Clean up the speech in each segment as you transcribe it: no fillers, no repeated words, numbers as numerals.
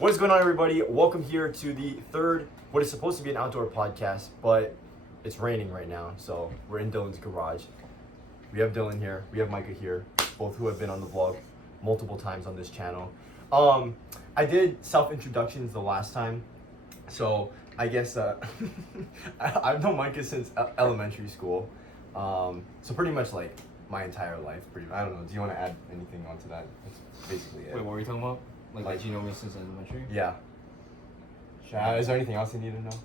What is going on, everybody? Welcome here to the third, what is supposed to be an outdoor podcast, but it's raining right now, so we're in Dylan's garage. We have Dylan here, we have Micah here, both who have been on the vlog multiple times on this channel. I did self-introductions the last time, so I guess I've known Micah since elementary school, so pretty much like my entire life. I don't know, do you want to add anything onto that? That's basically it. Wait, what were you talking about? Like did you know me since elementary? Yeah. Is there anything else you need to know?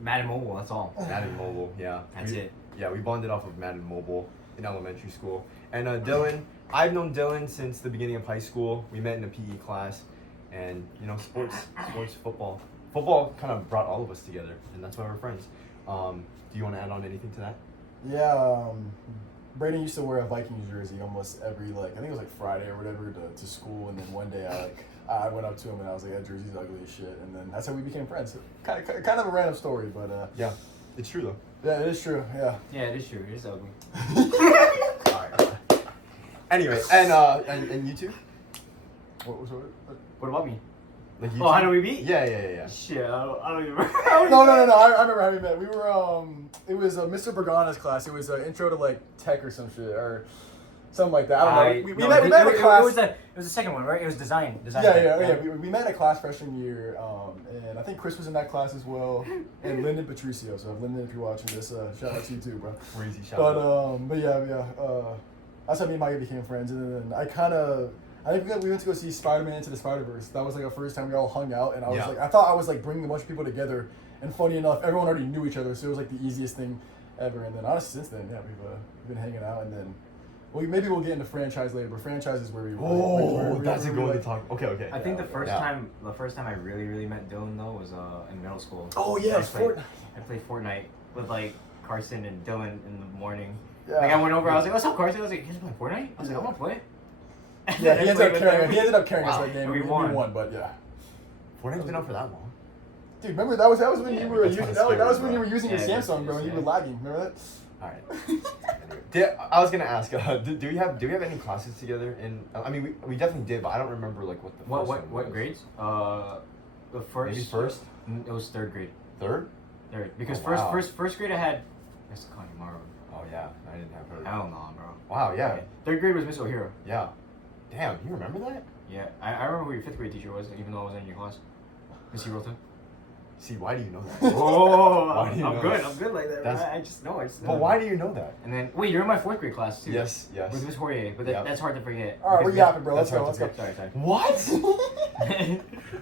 Madden Mobile, that's all. Madden Mobile, yeah. That's it. Yeah, we bonded off of Madden Mobile in elementary school. And Dylan, I've known Dylan since the beginning of high school. We met in a PE class, and you know, sports, football. Football kind of brought all of us together, and that's why we're friends. Do you want to add on anything to that? Yeah, Brandon used to wear a Vikings jersey almost every, I think it was Friday or whatever to school, and then one day I went up to him and I was like, that jersey's ugly as shit, and then that's how we became friends. Kind of a random story, but yeah, it's true though. Yeah, it is true. Yeah. Yeah, it is true. It is ugly. Alright. Anyway, and you two? What about me? Like you Oh, how do we meet? Yeah. Shit, I don't even remember. No. I remember how we met. We were it was Mr. Bergana's class. It was intro to tech or some shit or something like that. I don't know. We met in a class. It was the second one, right? It was design. Yeah. We met in a class freshman year, and I think Chris was in that class as well, and Lyndon Patricio. So Lyndon, if you're watching this, shout out to you too, bro. Crazy shout out. But yeah. That's how me and Micah became friends, and then I think we went to go see Spider-Man Into the Spider-Verse. That was our first time we all hung out, and I thought I was bringing a bunch of people together. And funny enough, everyone already knew each other, so it was the easiest thing ever. And then honestly, since then, yeah, we've been hanging out. And then, maybe we'll get into franchise later. But franchise is where we. That's a good one to talk. Okay. I think the first time I really met Dylan though was in middle school. Oh yeah, I played Fortnite with Carson and Dylan in the morning. Yeah. I went over. I was like, "What's up, Carson?" I was like, "You guys playing Fortnite?" I was like, "I want to play." Yeah, he ended up carrying us that game. We won, but yeah. Fortnite's been out for that long. Dude, remember that was when you were using scary, using your Samsung, bro. And you were lagging. Remember that? All right. I was gonna ask. Do we have any classes together? I mean, we definitely did, but I don't remember what grades? The first. Maybe first. It was third grade. Third. Because wow. first grade I had Miss Connie Morrow. Oh yeah, I didn't have her. Hell no, bro. Wow, yeah. Third grade was Miss O'Hara. Yeah. Damn, you remember that? Yeah, I remember who your fifth grade teacher was, even though I wasn't in your class. Miss Hirota. See, why do you know that? Oh, I'm good like that. I just know. But why do you know that? And then wait, you're in my fourth grade class too. Yes. With Miss Hoyer, but that's hard to forget. All right, we're yapping, bro. Let's go. Sorry. What?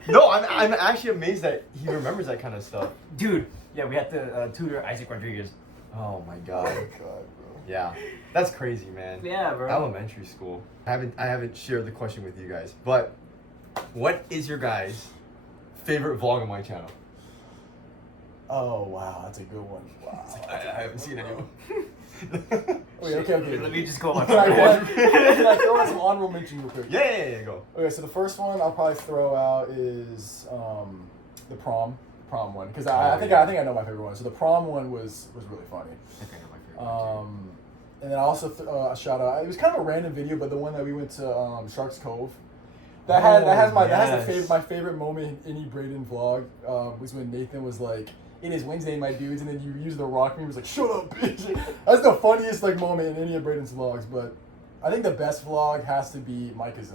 No, I'm actually amazed that he remembers that kind of stuff. Dude, yeah, we had to tutor Isaac Rodriguez. Oh my god. Bro. Yeah, that's crazy, man. Yeah, bro. Elementary school. I haven't shared the question with you guys, but what is your guys' favorite vlog on my channel? Oh wow, that's a good one. Wow. I haven't seen anyone. Okay. Let me just go on. Can I throw out some honorable mentions real quick? Yeah, go. Okay, so the first one I'll probably throw out is the prom one, because I think I know my favorite one. So the prom one was really funny. I think I know my favorite one too. And then I also shout out. It was kind of a random video, but the one that we went to Sharks Cove. That has my favorite moment in any Braden vlog. Was when Nathan was like, "It is Wednesday, my dudes," and then you use the rock meme. Was like, "Shut up, bitch." That's the funniest moment in any of Braden's vlogs. But I think the best vlog has to be Micah's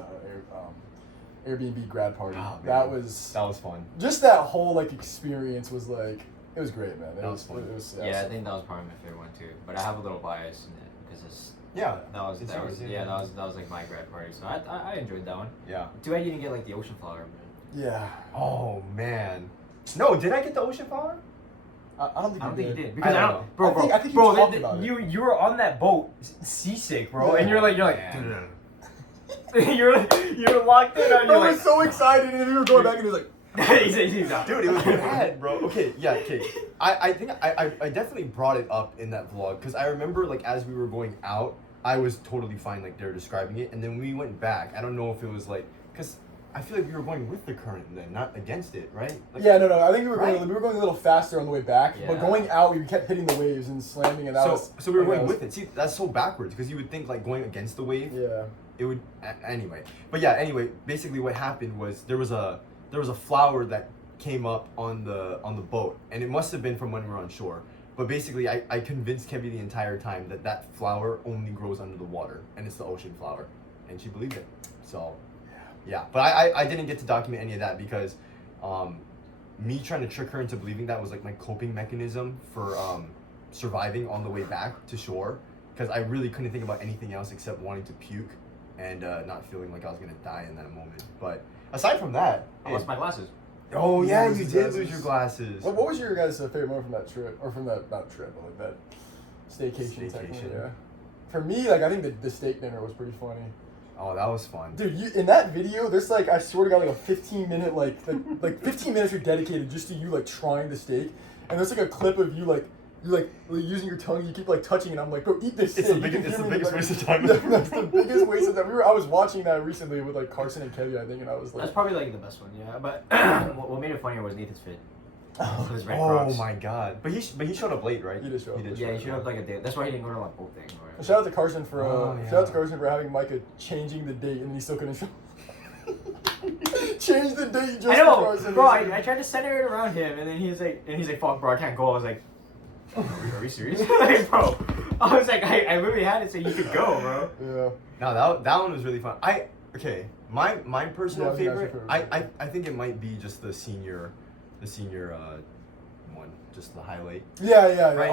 Airbnb grad party. Oh, that was fun. Just that whole experience was it was great, man. That was fun. I think that was probably my favorite one too. But I have a little bias in it because that was my grad party. So I enjoyed that one. Yeah. Too bad you didn't get the ocean flower. Yeah. Oh man. No, did I get the ocean flower? I don't think you did. Because I think you talked about it. You were on that boat, seasick, bro, and you're like. you're locked in. I was so excited, and we were going back, and he was like, he's out. Dude, it was bad, bro. Okay. I think I definitely brought it up in that vlog because I remember as we were going out, I was totally fine they're describing it, and then we went back. I don't know if it was because I feel like we were going with the current then, not against it, right? Yeah, no. I think we were going a little faster on the way back, yeah. But going out, we kept hitting the waves and slamming, and so we were going with it. See, that's so backwards because you would think going against the wave. Yeah. anyway. But yeah, anyway, basically what happened was there was a flower that came up on the boat, and it must have been from when we were on shore. But basically, I convinced Kemi the entire time that flower only grows under the water, and it's the ocean flower, and she believed it. So, yeah. But I didn't get to document any of that because me trying to trick her into believing that was like my coping mechanism for surviving on the way back to shore, because I really couldn't think about anything else except wanting to puke and not feeling like I was gonna die in that moment. But aside from that, I lost my glasses. Oh yeah, you did lose your glasses. What was your guys' favorite moment from that trip, or from that not trip, but like that staycation? Yeah. For me, like I think the steak dinner was pretty funny. Oh, that was fun, dude. You in that video, there's like I swear to God, like a 15-minute like 15 minutes are dedicated just to you like trying the steak, and there's like a clip of you like. You're like using your tongue, you keep like touching it. I'm like, bro, eat this steak. It's the biggest waste of time. That's the biggest waste of time. I was watching that recently with like Carson and Kelly, I think, and I was like, that's probably like the best one, yeah. But what made it funnier was Nathan's fit. His red oh Crocs. my God! But he showed up late, right? He did show up. Yeah, he showed up like a day. That's why he didn't go to like both things. Right? Shout out to Carson for having Micah changing the date, and he still couldn't show. Change the date just I know, for Carson. bro. I tried to center it around him, and then he's like, fuck, bro, I can't go. I was like, are we serious? Like, bro, I was like, I literally had to say you could go, bro. Yeah. No, that one was really fun. My personal favorite. I think it might be just the senior one, just the highlight. Yeah. Right.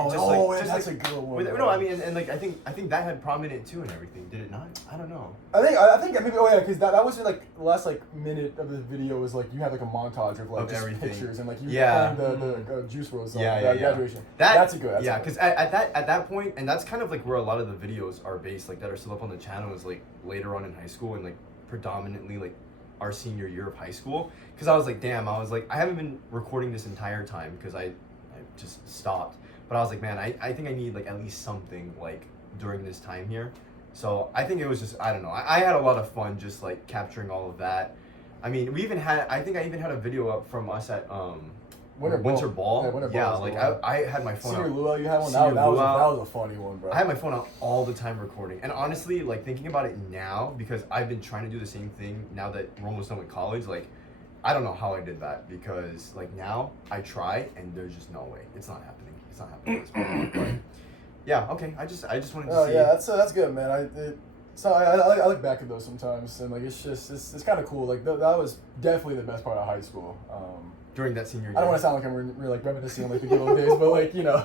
That's a good one. No, I mean, and like I think that had prominent too and everything. Did it not? I don't know. I think maybe because that was like the last like minute of the video was like you had like a montage of like of just everything. Pictures and like you Yeah. playing the Juice WRLD song. Yeah. Graduation. That's a good. Because at that point, and that's kind of like where a lot of the videos are based, like that are still up on the channel, is like later on in high school and like predominantly like our senior year of high school. Because I was like, damn, I haven't been recording this entire time because I just stopped. But I was like, man, I think I need like at least something like during this time here. So I think it was just, I don't know. I had a lot of fun just like capturing all of that. I mean, I think I even had a video up from us at Winter Ball. Yeah, like I had my phone Senior out. Luau, you had one? That was a funny one, bro. I had my phone out all the time recording. And honestly, like thinking about it now, because I've been trying to do the same thing now that we're almost done with college, like I don't know how I did that, because like now I try and there's just no way. It's not happening. It's not happening at this point. But yeah, okay. I just wanted to see. Yeah, that's good, man. I look back at those sometimes, and like it's kind of cool. Like that was definitely the best part of high school. During that senior year. I don't want to sound like I'm like reminiscing on like the good old days, but like, you know.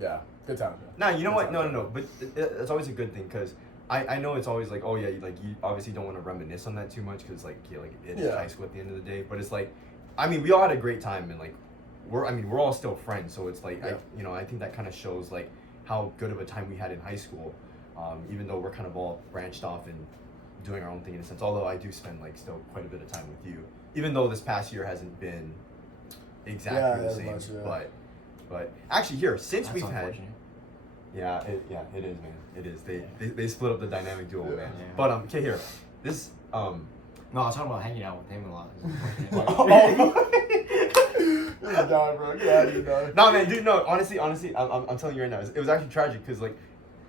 Yeah, good time. Nah, you know what? No. But it's always a good thing, because I know it's always like, oh yeah, like you obviously don't want to reminisce on that too much, because like it is high school at the end of the day. But it's like, I mean, we all had a great time, and like we're all still friends, so it's like I think that kind of shows like how good of a time we had in high school, even though we're kind of all branched off and doing our own thing in a sense. Although I do spend like still quite a bit of time with you, even though this past year hasn't been exactly the same. Much, but actually here, since we've had. Yeah, it is, man. It is. They split up the dynamic duo, man. Yeah. But okay, here, this No, I was talking about hanging out with him a lot. Bro. No, man, dude. No, honestly, I'm telling you right now, it was actually tragic, because like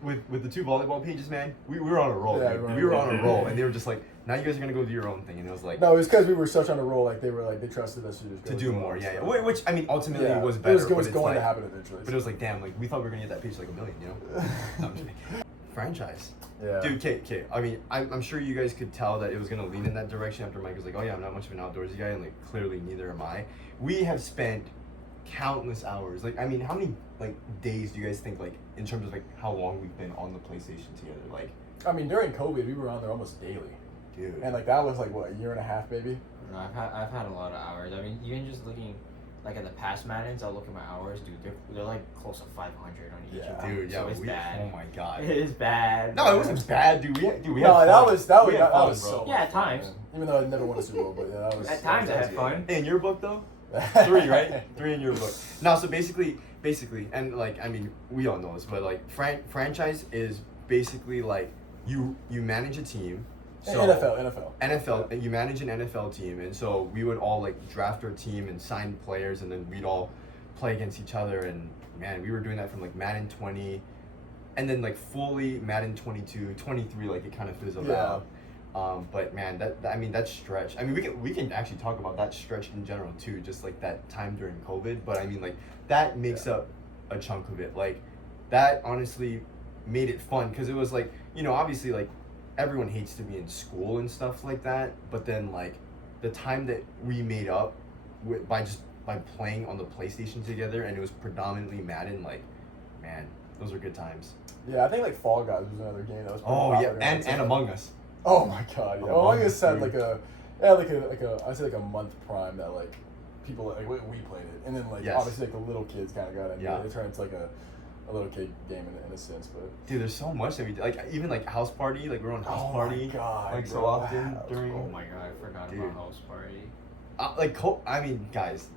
with the two volleyball pages, man, we were on a roll. Yeah, we were on a roll, and they were just like, now you guys are gonna go do your own thing, and it was like. No, it was because we were such on a roll. Like they trusted us to do more. Yeah. Which I mean, ultimately it was better. It was going to happen eventually. But it was like, damn, like we thought we were gonna get that page like 1 million, you know? No, I'm just kidding. Franchise. Yeah. Dude, okay. I mean, I'm sure you guys could tell that it was gonna lean in that direction after Mike was like, oh yeah, I'm not much of an outdoorsy guy, and like clearly neither am I. We have spent countless hours. Like, I mean, how many like days do you guys think, like in terms of like how long we've been on the PlayStation together? Like, I mean, during COVID, we were on there almost daily. Dude. And like that was like what, a year and a half, maybe. No, I've had a lot of hours. I mean, even just looking like at the past Maddens, I'll look at my hours, dude. They're like close to 500 on each. Yeah. Dude, yeah, so it's bad. Oh my God. It is bad. No, it wasn't bad, dude. We had fun. That was fun, so. Yeah, at times. Man. Even though I never won a Super Bowl, but yeah, that was. At times I had fun. In your book though? 3, right? 3 in your book. No, so basically, and like, I mean, we all know this, but like, franchise is basically like you manage a team. So NFL, you manage an NFL team, and so we would all like draft our team and sign players, and then we'd all play against each other. And man, we were doing that from like Madden 20, and then like fully Madden 22, 23, like it kind of fizzled Yeah. out. But man, that stretch. I mean, we can actually talk about that stretch in general too, just like that time during COVID. But I mean, like that makes up a chunk of it. Like that honestly made it fun because it was like, you know, obviously like everyone hates to be in school and stuff like that. But then like the time that we made up by playing on the PlayStation together, and it was predominantly Madden. Like, man, those are good times. Yeah, I think like Fall Guys was another game that was. Oh yeah, popular and Among Us. Oh my god, yeah. Among Us had like a I'd say like a month prime that like people like we played it, and then like Yes. obviously like the little kids kind of got into Yeah. it. It turned into like a little kid game in a sense, but Dude, there's so much that we did. Like even like House Party, like we were on House Party, my god, like so bro. often That was during. cool. Oh my god, I forgot Dude. about House Party. Like I mean, guys.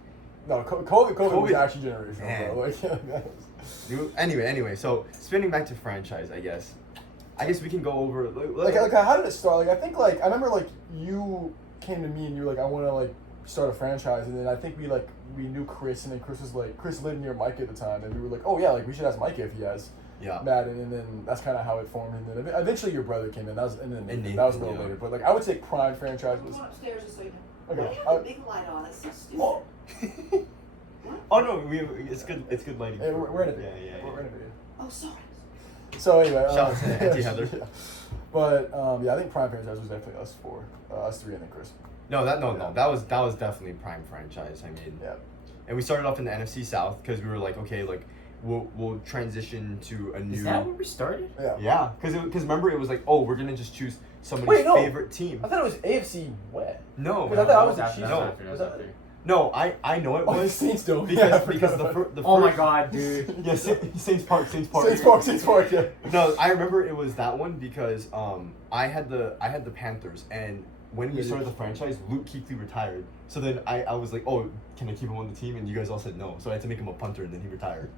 No, COVID was COVID- actually generational, Man. bro. Like, that was- Dude, anyway, so spinning back to franchise, I guess we can go over like how did it start? Like I think like I remember like you came to me and you were like I want to like start a franchise, and then I think we knew Chris, and then Chris lived near Micah at the time, and we were like, oh yeah, like we should ask Micah if he has yeah. Madden, and then that's kind of how it formed, and then eventually your brother came in. That was And that Nathan, was a little yeah. later, but like I would say prime franchise was Come on upstairs just so you know. okay. Why do you have a big light on? It's so stupid. Oh. Oh no, it's good lighting. Hey, we're in a Yeah, video. yeah, We're yeah. in a video. Oh, sorry. So anyway, Shout out to Auntie Heather. yeah. But yeah, I think prime franchise was definitely us four, us three, and then Chris. No, Yeah. that was definitely prime franchise. I mean, Yeah. and we started off in the NFC South because we were like, okay, like we'll transition to a new. Is that where we started? Yeah. Yeah, because remember it was like, oh, we're gonna just choose somebody's Wait, no. favorite team. I thought it was AFC West. No, Because I thought I was That the after, Chiefs. that was No. after, that was Was that- after. no, I know it Oh, the was Saints don't. because Yeah, I because forgot about the Oh my first- god, dude. yeah, Saints Park. Saints Park, yeah. No, I remember it was that one because I had the Panthers, and when we Yeah, started yeah. the franchise, Luke Kuechly retired. So then I was like, oh, can I keep him on the team? And you guys all said no. So I had to make him a punter, and then he retired.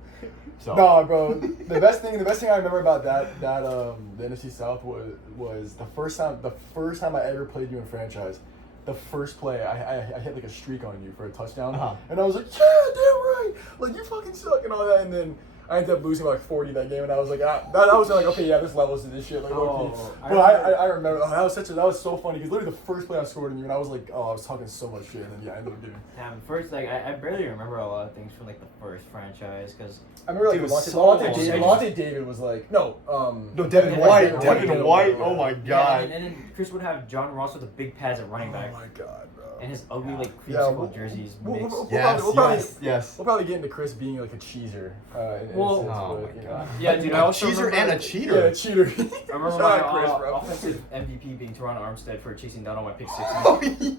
So No, bro. The best thing I remember about the NFC South was the first time I ever played you in franchise. The first play, I hit like a streak on you for a touchdown, Uh-huh. and I was like, yeah, damn right, like you fucking suck and all that, and then I ended up losing by like 40 that game, and I was like, that was like, okay, yeah, this levels to this shit, like low-key. Oh, But I remember that was so funny because literally the first play I scored on you, and I was like, oh, I was talking so much shit, and then yeah, I ended up getting. Damn, first, like, I barely remember a lot of things from, like, the first franchise, because... I remember like Dude, Levante so David was like no Devin Yeah, White, Devin Devin White. White. Oh my Yeah, god. and then Chris would have John Ross with the big pads at running back, Oh my god, bro. and his ugly, like, Yeah, creamsicle jerseys mixed. Yes. We'll probably get into Chris being like a cheeser. In Well- a sense, Oh but, my you god. Yeah, dude, I A also cheeser remember- and a Yeah, cheater. cheater. I remember Shout my out Chris, bro. offensive MVP being Teron Armstead for chasing down on my pick Oh, sixes.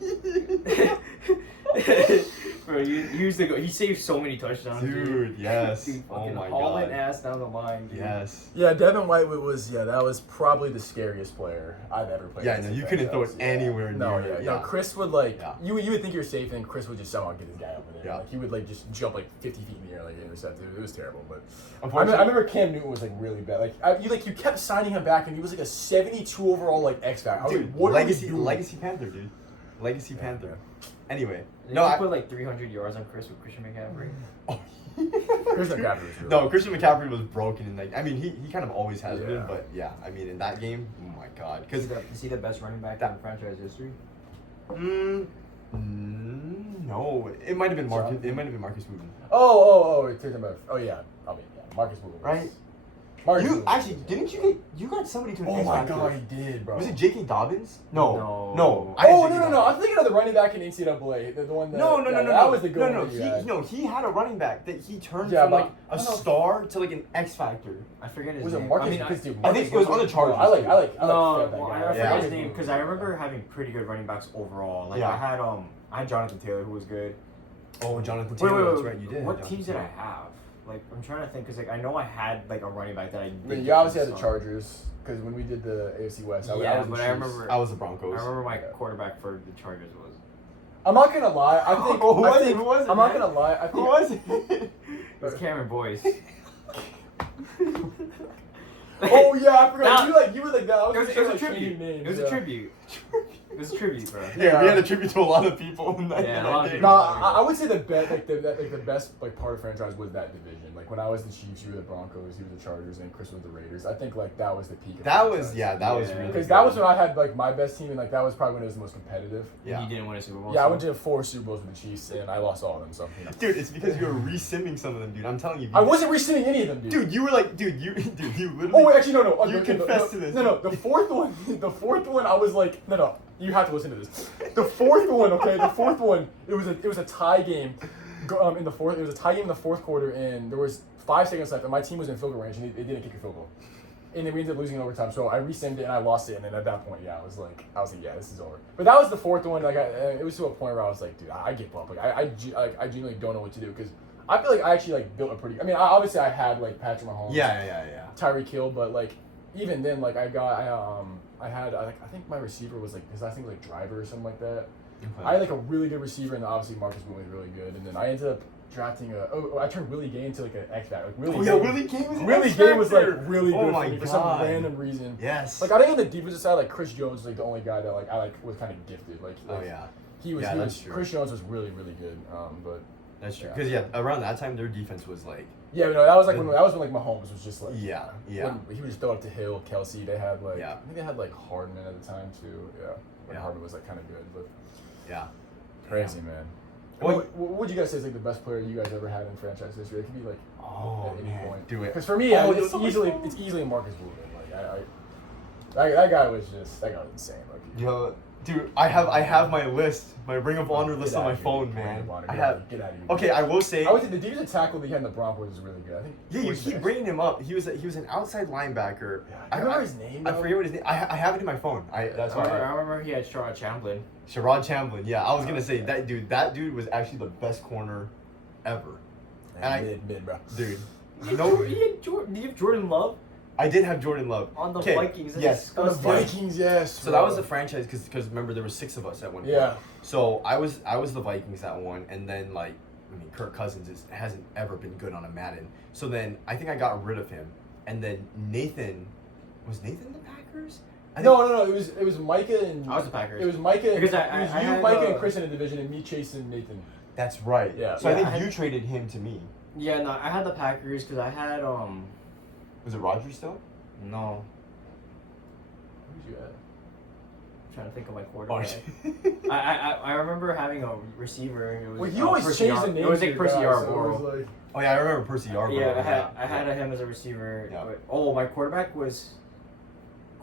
Bro, he saved so many touchdowns, dude, yes. Dude, Oh fucking my hauling god. ass down the line, dude. Yes. Yeah, Devin White that was probably the scariest player I've ever played. Yeah, against no, in you couldn't throw it franchise. Yeah. anywhere No, near. yeah. No, Chris would like Yeah. you would think you're safe, and Chris would just somehow get his guy over there. Yeah. Like he would like just jump like 50 feet in the air, like intercept. It was terrible, but I Unfortunately, remember Cam Newton was like really bad. Like you kept signing him back, and he was like a 72 overall like X factor. I was dude, like, what are we doing? legacy Panther, dude. Legacy Yeah, Panther. yeah. Anyway, Did no, you I, put like 300 yards on Chris with Christian McCaffrey? Chris McCaffrey was really No, good. Christian McCaffrey was broken, and like I mean, he kind of always has been, Yeah. but yeah, I mean, in that game, oh my god, Is because he the best running back That- in franchise history? no, it might have been Marcus. It might have been Marcus Wooten. Oh, you're talking about. Oh yeah, I mean yeah, Marcus Wooten. Right? Marcus You Wooten. actually didn't you got somebody to an Oh X my Factor. god, he did, bro. Was it J.K. Dobbins? No. No. I had Oh J.K. no! I'm Dobbins. thinking of the running back in NCAA, the one that. No. That was the good no. one. that you had. He had a running back that he turned Yeah, from but like I a don't know. star to like an X Factor. I forget his Was name. it Marcus? I mean, Because, dude, I think it was on the Chargers, I like. too. I like. no, that well, guy. I Yeah. forget his name because I remember having pretty good running backs overall. Like Yeah. I had Jonathan Taylor who was good. Oh, Jonathan Taylor. That's right, you did. What Jonathan teams did I Taylor. have? Like I'm trying to think because like I know I had like a running back that I. I didn't mean, you get obviously had the some. Chargers because when we did the AFC West, I was Yeah, the but Chiefs. I remember. I was the Broncos. I remember my quarterback for the Chargers was. I'm not gonna lie. I think. Who was I it? think Who was it, I'm not man? gonna lie. I think. Who was it? It was Cameron Boyce. Oh yeah, I forgot. Nah. You were like that. I It was just a like tribute. changing names, It was yeah. a tribute. This is tribute, bro. Yeah, we had a tribute to a lot of people in that, Yeah, in a that lot of game. No, I would say the best, the best like part of franchise was that division. Like when I was the Chiefs, you were the Broncos, you were the Chargers, and Chris was the Raiders. I think like that was the peak. Of That was franchise. yeah, that was Yeah. really Because good. that was when I had like my best team, and like that was probably when it was the most competitive. Yeah. You didn't win a Super Bowl. Yeah, I so- went to 4 Super Bowls with the Chiefs, and I lost all of them. So you know. Dude, it's because you were re-simming some of them, dude. I'm telling you. I wasn't rescinding any of them, dude. Dude, you were like, dude, you literally. Oh wait, actually no. You confessed to this. No, the fourth one, I was like, no. You have to listen to this. The fourth one, okay. The fourth one, it was a tie game. In the fourth, it was a tie game in the fourth quarter, and there was 5 seconds left, and my team was in field goal range, and they didn't kick a field goal. And then we ended up losing in overtime. So I rescinded it and I lost it, and then at that point, yeah, I was like, yeah, this is over. But that was the fourth one. Like, it was to a point where I was like, dude, I give up. Like, I genuinely don't know what to do because I feel like I actually like built a pretty. I mean, obviously I had like Patrick Mahomes, Yeah. Tyreek Hill, but like even then, like I think my receiver was like his last name was like Driver or something like that. Okay. I had like a really good receiver, and obviously Marcus Williams was really good, and then I ended up drafting I turned Willie Gay into like an X factor. Like Willie. Oh yeah, Gay- Willie Gay was. Willie Gay was like X-Factor. really good Oh for my me for some God. random reason. Yes. Like I think on the defensive side, like Chris Jones was like the only guy that like I was kind of gifted. Like Oh yeah, he was. Yeah, he that's was true. Chris Jones was really good. But that's true. Yeah. Because around that time their defense was like. yeah, you know, that was when like Mahomes was just like Yeah. when he would just throw up to Hill, Kelsey. They had like Yeah. I think they had like Hardman at the time too. Yeah, when Yeah. Hardman was like kind of good, but Yeah. crazy man. What- What would you guys say is like the best player you guys ever had in franchise history? It could be like Oh at any man, point. do it. Because for me, Oh, it's so much easily fun. it's easily Marcus Williams. Like that guy was insane. Like, Yo, dude, I have my list, my Ring of Honor list Get on my outta here, phone, Ring man. of Honor, I get out have. of here. Okay, I will say. I would say the defensive tackle that he had in the Broncos was really good. I think. Yeah, you was keep next. bringing him up. He was an outside linebacker. Yeah, I remember his name. I though. forget what his name. I have it in my phone. That's why. I remember he had Sherrod Chamberlain. Sherrod Chamberlain. Yeah, I was gonna say that dude. That dude was actually the best corner ever. And I- mid, bro. Dude, He no, had Jordan. Do you have Jordan Love I did have Jordan Love on the 'Kay, Vikings? That's Yes. On the disgusting. Vikings, yes. So that was the franchise because remember there were 6 of us at one point. Yeah. So I was the Vikings that one, and then like I mean Kirk Cousins hasn't ever been good on a Madden. So then I think I got rid of him, and then Nathan the Packers? I think, No. It was Micah and. I was the Packers. It was Micah. Because it I was you, had, Micah, and Chris in the division, and me chasing Nathan. That's right. Yeah. So I Yeah, think I had- you traded him to me. Yeah, no, I had the Packers because I had Was it Rodgers still? no. Who'd you have? I'm trying to think of my Oh, quarterback. shit. I remember having a receiver. It was, Well, you always Percy change the Ar- name. It was to like your Percy guys, so it Arborough. was like- Oh yeah, I remember Percy Yarborough. Yeah, I had him as a receiver. Yeah. But, my quarterback was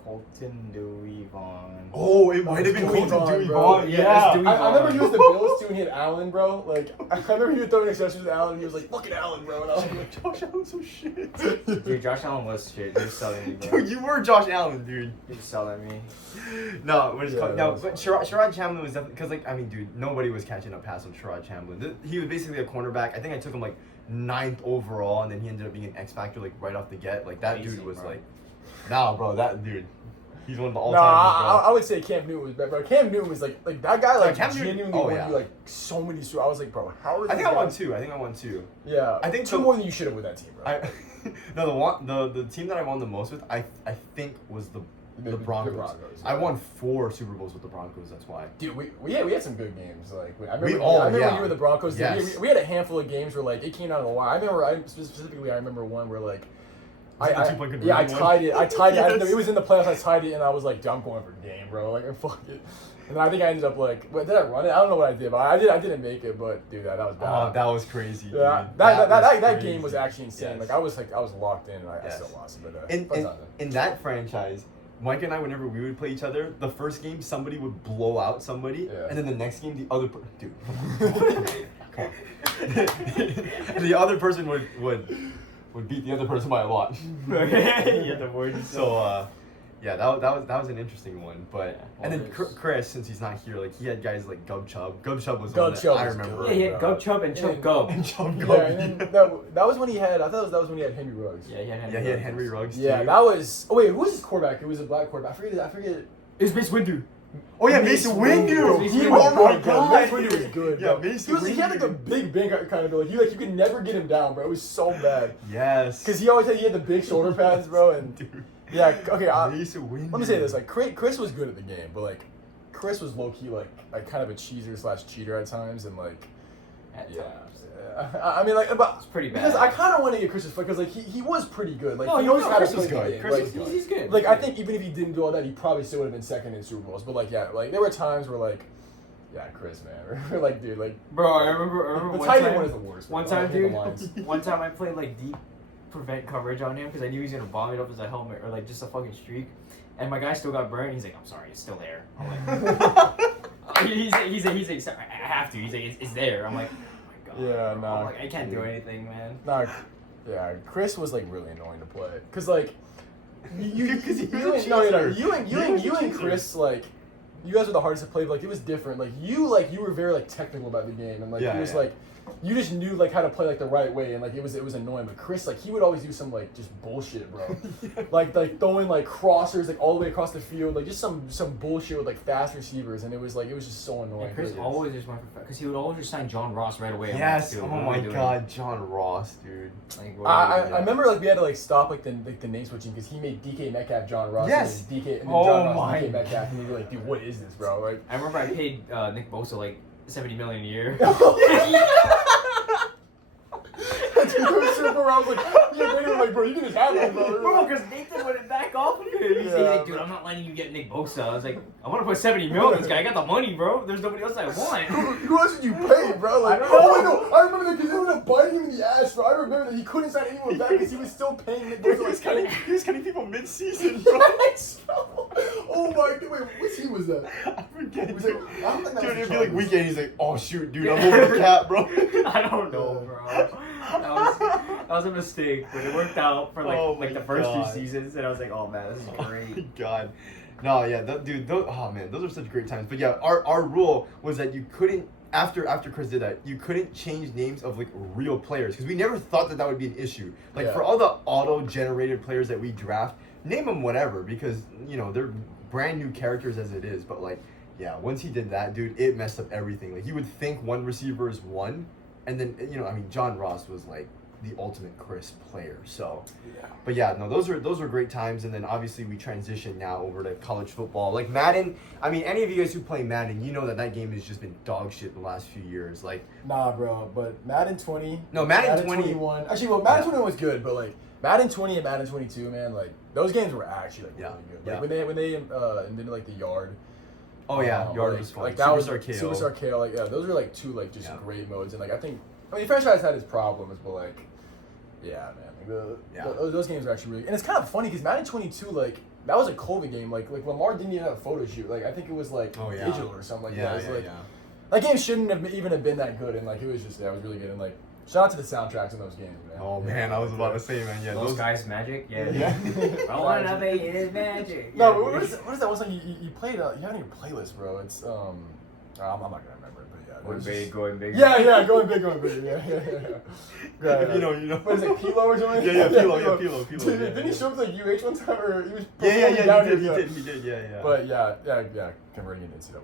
Colton Dewey Vaughn. Oh, it might have been Dewey Colton Vaughn, Dewey bro. Vaughn. Yeah, Yeah. it's Dewey I remember he was the Vaughn. Bills too, and he had Allen, bro. Like I remember he was throwing accessories with Allen. And he was like, "Look at Allen, bro." And I was like, Josh Allen's so shit. Dude, Josh Allen was shit. He was selling me, bro. Dude, you were Josh Allen, dude. He was selling me. No, what is Yeah, called? that No, was but fun. Sherrod Chamberlain was definitely because, like, I mean, dude, nobody was catching up past on Sherrod Chamberlain. He was basically a cornerback. I think I took him like 9th overall, and then he ended up being an X factor like right off the get. Like that Amazing, dude was bro. like, nah, bro, that dude, he's one of the all No, timers, I would say Cam Newton was better, bro. Cam Newton was like that guy like Cam Newton- genuinely oh, won yeah. you like so many. I was like, bro, how is I this think I guy? won 2. I think I won 2. Yeah, I think two the- more than you should have with that team, bro. I no the team that I won the most with I think was the Broncos. I won 4 Super Bowls with the Broncos. That's why. Dude, we had some good games. Like I remember, oh, I remember yeah. when you were the Broncos. dude, Yes. we had a handful of games where like it came out of the wire. I remember one where like. Was it the two-point conversion I one? tied it. I tied it. Yes. It was in the playoffs. I tied it, and I was like, "Dude, I'm going for game, bro. Like, fuck it." And I think I ended up like, what, did I run it? I don't know what I did, but I didn't make it. But dude, that was bad. Oh, that was crazy. yeah, dude. that was game was crazy. actually insane. Yes. Like I was locked in. And I Yes. still lost, but In that franchise, Mike and I, whenever we would play each other, the first game somebody would blow out somebody, Yeah. and then the next game the other dude, come on, the other person would beat the other person by a lot. Yeah, the word. So yeah, that was an interesting one. But Yeah, and then well, there's- Chris, since he's not here, like he had guys like Gub Chubb. Gub Chubb was Gub one that Chubb I was remember. good. Yeah, he had Gub Chubb and Chubb Gub. And Chubb yeah, Gub. and then that was when he had. I thought that was when he had Henry Ruggs. Yeah, he had Henry. Yeah, he had Ruggs. Henry Ruggs. Yeah, too. that was. Oh wait, who was his quarterback? It was a black quarterback. I forget. It was Mace Windu. Oh yeah, Mason Windu. Mace He Windu. was Oh my good, god, bro. Mace Windu was good. Yeah, bro. Mason He had like a Windu. big bang kind of like you could never get him down, bro. It was so bad Yes. because he had the big shoulder pads, bro. And Dude. yeah, okay. Mason Windu. Let me say this: like Chris was good at the game, but like Chris was low key like kind of a cheeser / cheater at times, and like At yeah. times. I mean, like, but It's pretty bad. because I kind of want to get Chris's foot because like he was pretty good. Like No, he you knows know, how to Chris was play the good. game. Chris Like, was good. He's good. Like I think even if he didn't do all that, he probably still would have been second in Super Bowls. But like yeah, like there were times where like yeah, Chris man, we're like dude, like Bro, I remember the one tight end time. one is the worst. One man. I time, hate the dude. lines. One time I played like deep prevent coverage on him because I knew he was gonna bomb it up as a helmet or like just a fucking streak, and my guy still got burned. He's like, I'm sorry, it's still there. I'm like, he's like, sorry, I have to. He's like, it's there. I'm like, oh my god. Yeah, bro. nah. I'm like, I can't do anything, man. Nah, yeah, Chris was like really annoying to play because like you and Chris like you guys were the hardest to play, but like it was different. Like you were very like technical about the game, and like Yeah, it was yeah. like you just knew like how to play like the right way, and like it was annoying. But Chris like he would always do some like just bullshit, bro. like throwing like crossers like all the way across the field, like just some bullshit with like fast receivers, and it was just so annoying. And Chris always just went for because he would always just sign John Ross right away. I'm Yes. like, Oh dude, what am my I doing? God, John Ross, dude. Like, what am I doing? I remember like we had to like stop like the name switching because he made DK Metcalf John Ross. Yes. And then DK and then Oh John Ross my DK Metcalf, and we were like, dude, what is this, bro? Like, I remember I paid Nick Bosa like $70 million a year. Dude, I was like, yeah, Brady was like, bro, you can just have that, bro. Bro, because Nathan wouldn't back off of it. He's like, dude, I'm not letting you get Nick Bosa. I was like, I want to put $70 million on this guy. I got the money, bro. There's nobody else I want. Who else did you pay, bro? Like, I don't oh, know. no, I remember that because they ended up biting him in the ass, bro. I remember that he couldn't sign anyone back because he was still paying Nick Bosa. He was cutting people mid-season, bro. Oh my god, wait, what team was that? I forget. Was it, I don't think that Dude, was it'd the be like Chargers. weekend. He's like, oh shoot, dude, I'm over the cap, bro. I don't know, bro. That was a mistake, but it worked out for Oh like my the first God. few seasons, and I was like, oh man, this is Oh great. my God. No, yeah, dude, oh man, those are such great times. But yeah, our rule was that you couldn't, after Chris did that, you couldn't change names of like real players because we never thought that would be an issue. Like Yeah. for all the auto-generated players that we draft, name them whatever because you know they're brand new characters as it is. But like, yeah, once he did that, dude, it messed up everything. Like you would think one receiver is one, and then you know, I mean, John Ross was like the ultimate Chris player. So, Yeah. but yeah, no, those were great times. And then obviously we transitioned now over to college football. Like Madden, I mean, any of you guys who play Madden, you know that game has just been dog shit the last few years. Like, Nah, bro, but Madden 20. No, Madden 20 21. Actually, well, Madden Yeah. 21 was good, but like Madden 20 and Madden 22, man, like those games were actually like Yeah, really good. yeah. Like when they did like the yard. oh yeah, Yard like, was fun. like that was Superstar KO. Superstar KO. Like yeah, those were like two like just Yeah. great modes, and like I mean, franchise had its problems, but like yeah, man, like Yeah. those games are actually really. And it's kind of funny because Madden 22 like. That was a COVID game. Like Lamar didn't even have a photo shoot. Like I think it was like Oh, yeah. digital or something like Yeah, that. It was yeah, like, yeah. that game shouldn't have even have been that good, and like it was just it was really good. And like shout out to the soundtracks in those games, man. Oh man, I was about to say, man, yeah, Those those guys magic, yeah. Yeah. I wanna be his magic. No, Yeah, but dude. what is that one song you played? You had on your playlist, bro. It's I'm not gonna remember it, but yeah. it Going was big, just- going big. Yeah, going big, yeah. Right, you know. What is it, Pilo or something? Yeah, Pilo. Dude, Yeah, didn't he show up to like UH one time, or he was Yeah, performing down he here? did, yeah. But yeah, converting into NCAA,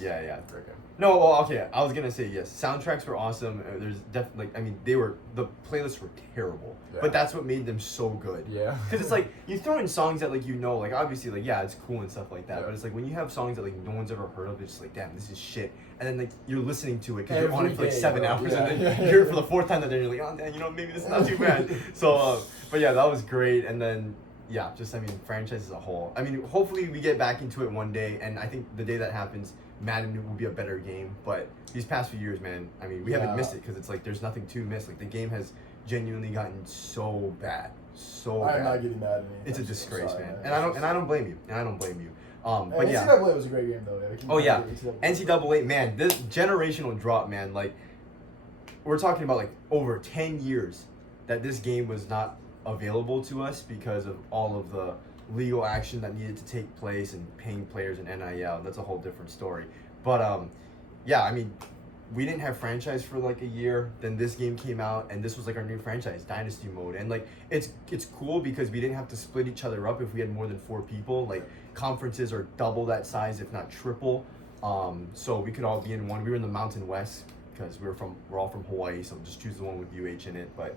Yeah, yeah. Great game. No, well, okay. I was gonna say yes. Soundtracks were awesome. There's definitely, I mean, the playlists were terrible, Yeah. but that's what made them so good. Yeah. Because it's like you throw in songs that like like obviously like yeah it's cool and stuff like that, Yeah. but it's like when you have songs that like no one's ever heard of, it's just like damn this is shit, and then like you're listening to it because you're on it for like Every day, 7 bro. hours, Yeah. and then you hear it for the fourth time, that then you're like oh damn, you know maybe this is not too bad. So but yeah, that was great, and then. Yeah, just I mean, franchise as a whole. I mean, hopefully we get back into it one day, and I think the day that happens, Madden will be a better game. But these past few years, man, I mean, we haven't Yeah. missed it because it's like there's nothing to miss. Like the game has genuinely gotten so bad, so I'm bad. not getting mad at me. It's a I'm disgrace, sorry, man. It's And I just- don't blame you. But And yeah. NCAA was a great game though. Oh yeah, NCAA, man, this generational drop, man. Like we're talking about like over 10 years that this game was not available to us because of all of the legal action that needed to take place and paying players and NIL. That's a whole different story. But yeah, I mean, we didn't have franchise for like a year. Then this game came out, and this was like our new franchise, Dynasty Mode. And like it's cool because we didn't have to split each other up if we had more than 4 people. Like conferences are double that size, if not triple. So we could all be in one. We were in the Mountain West because we're all from Hawaii, so just choose the one with UH in it. But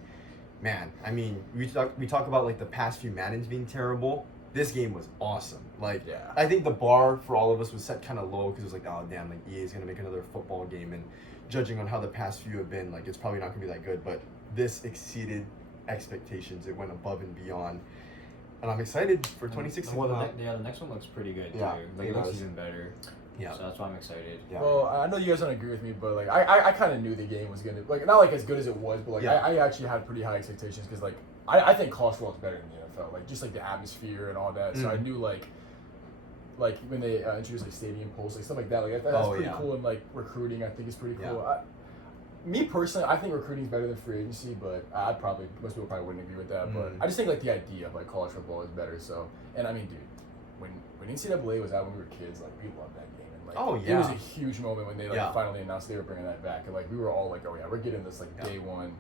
man, I mean, we talk about like the past few Maddens being terrible. this game was awesome. Like, Yeah. I think the bar for all of us was set kind of low because it was like, oh damn, like EA is gonna make another football game, and judging on how the past few have been, like it's probably not gonna be that good. But this exceeded expectations. It went above and beyond, and I'm excited for 2016. Well, the next one looks pretty good Yeah, too. it Like, it looks does. even better. Yeah. So that's why I'm excited. Yeah. Well, I know you guys don't agree with me, but like I kind of knew the game was gonna like not like as good as it was, but like Yeah. I actually had pretty high expectations because like I think college football is better than the NFL, like just like the atmosphere and all that. So I knew like when they introduced like stadium polls, like stuff like that, like that's pretty cool. And like recruiting, I think is pretty cool. Yeah. Me personally, I think recruiting is better than free agency, but most people probably wouldn't agree with that. But I just think like the idea of like college football is better. So, and I mean, dude, when NCAA was out when we were kids, like we loved that game. And, like, it was a huge moment when they like finally announced they were bringing that back, and like we were all like, oh yeah, we're getting this like day one.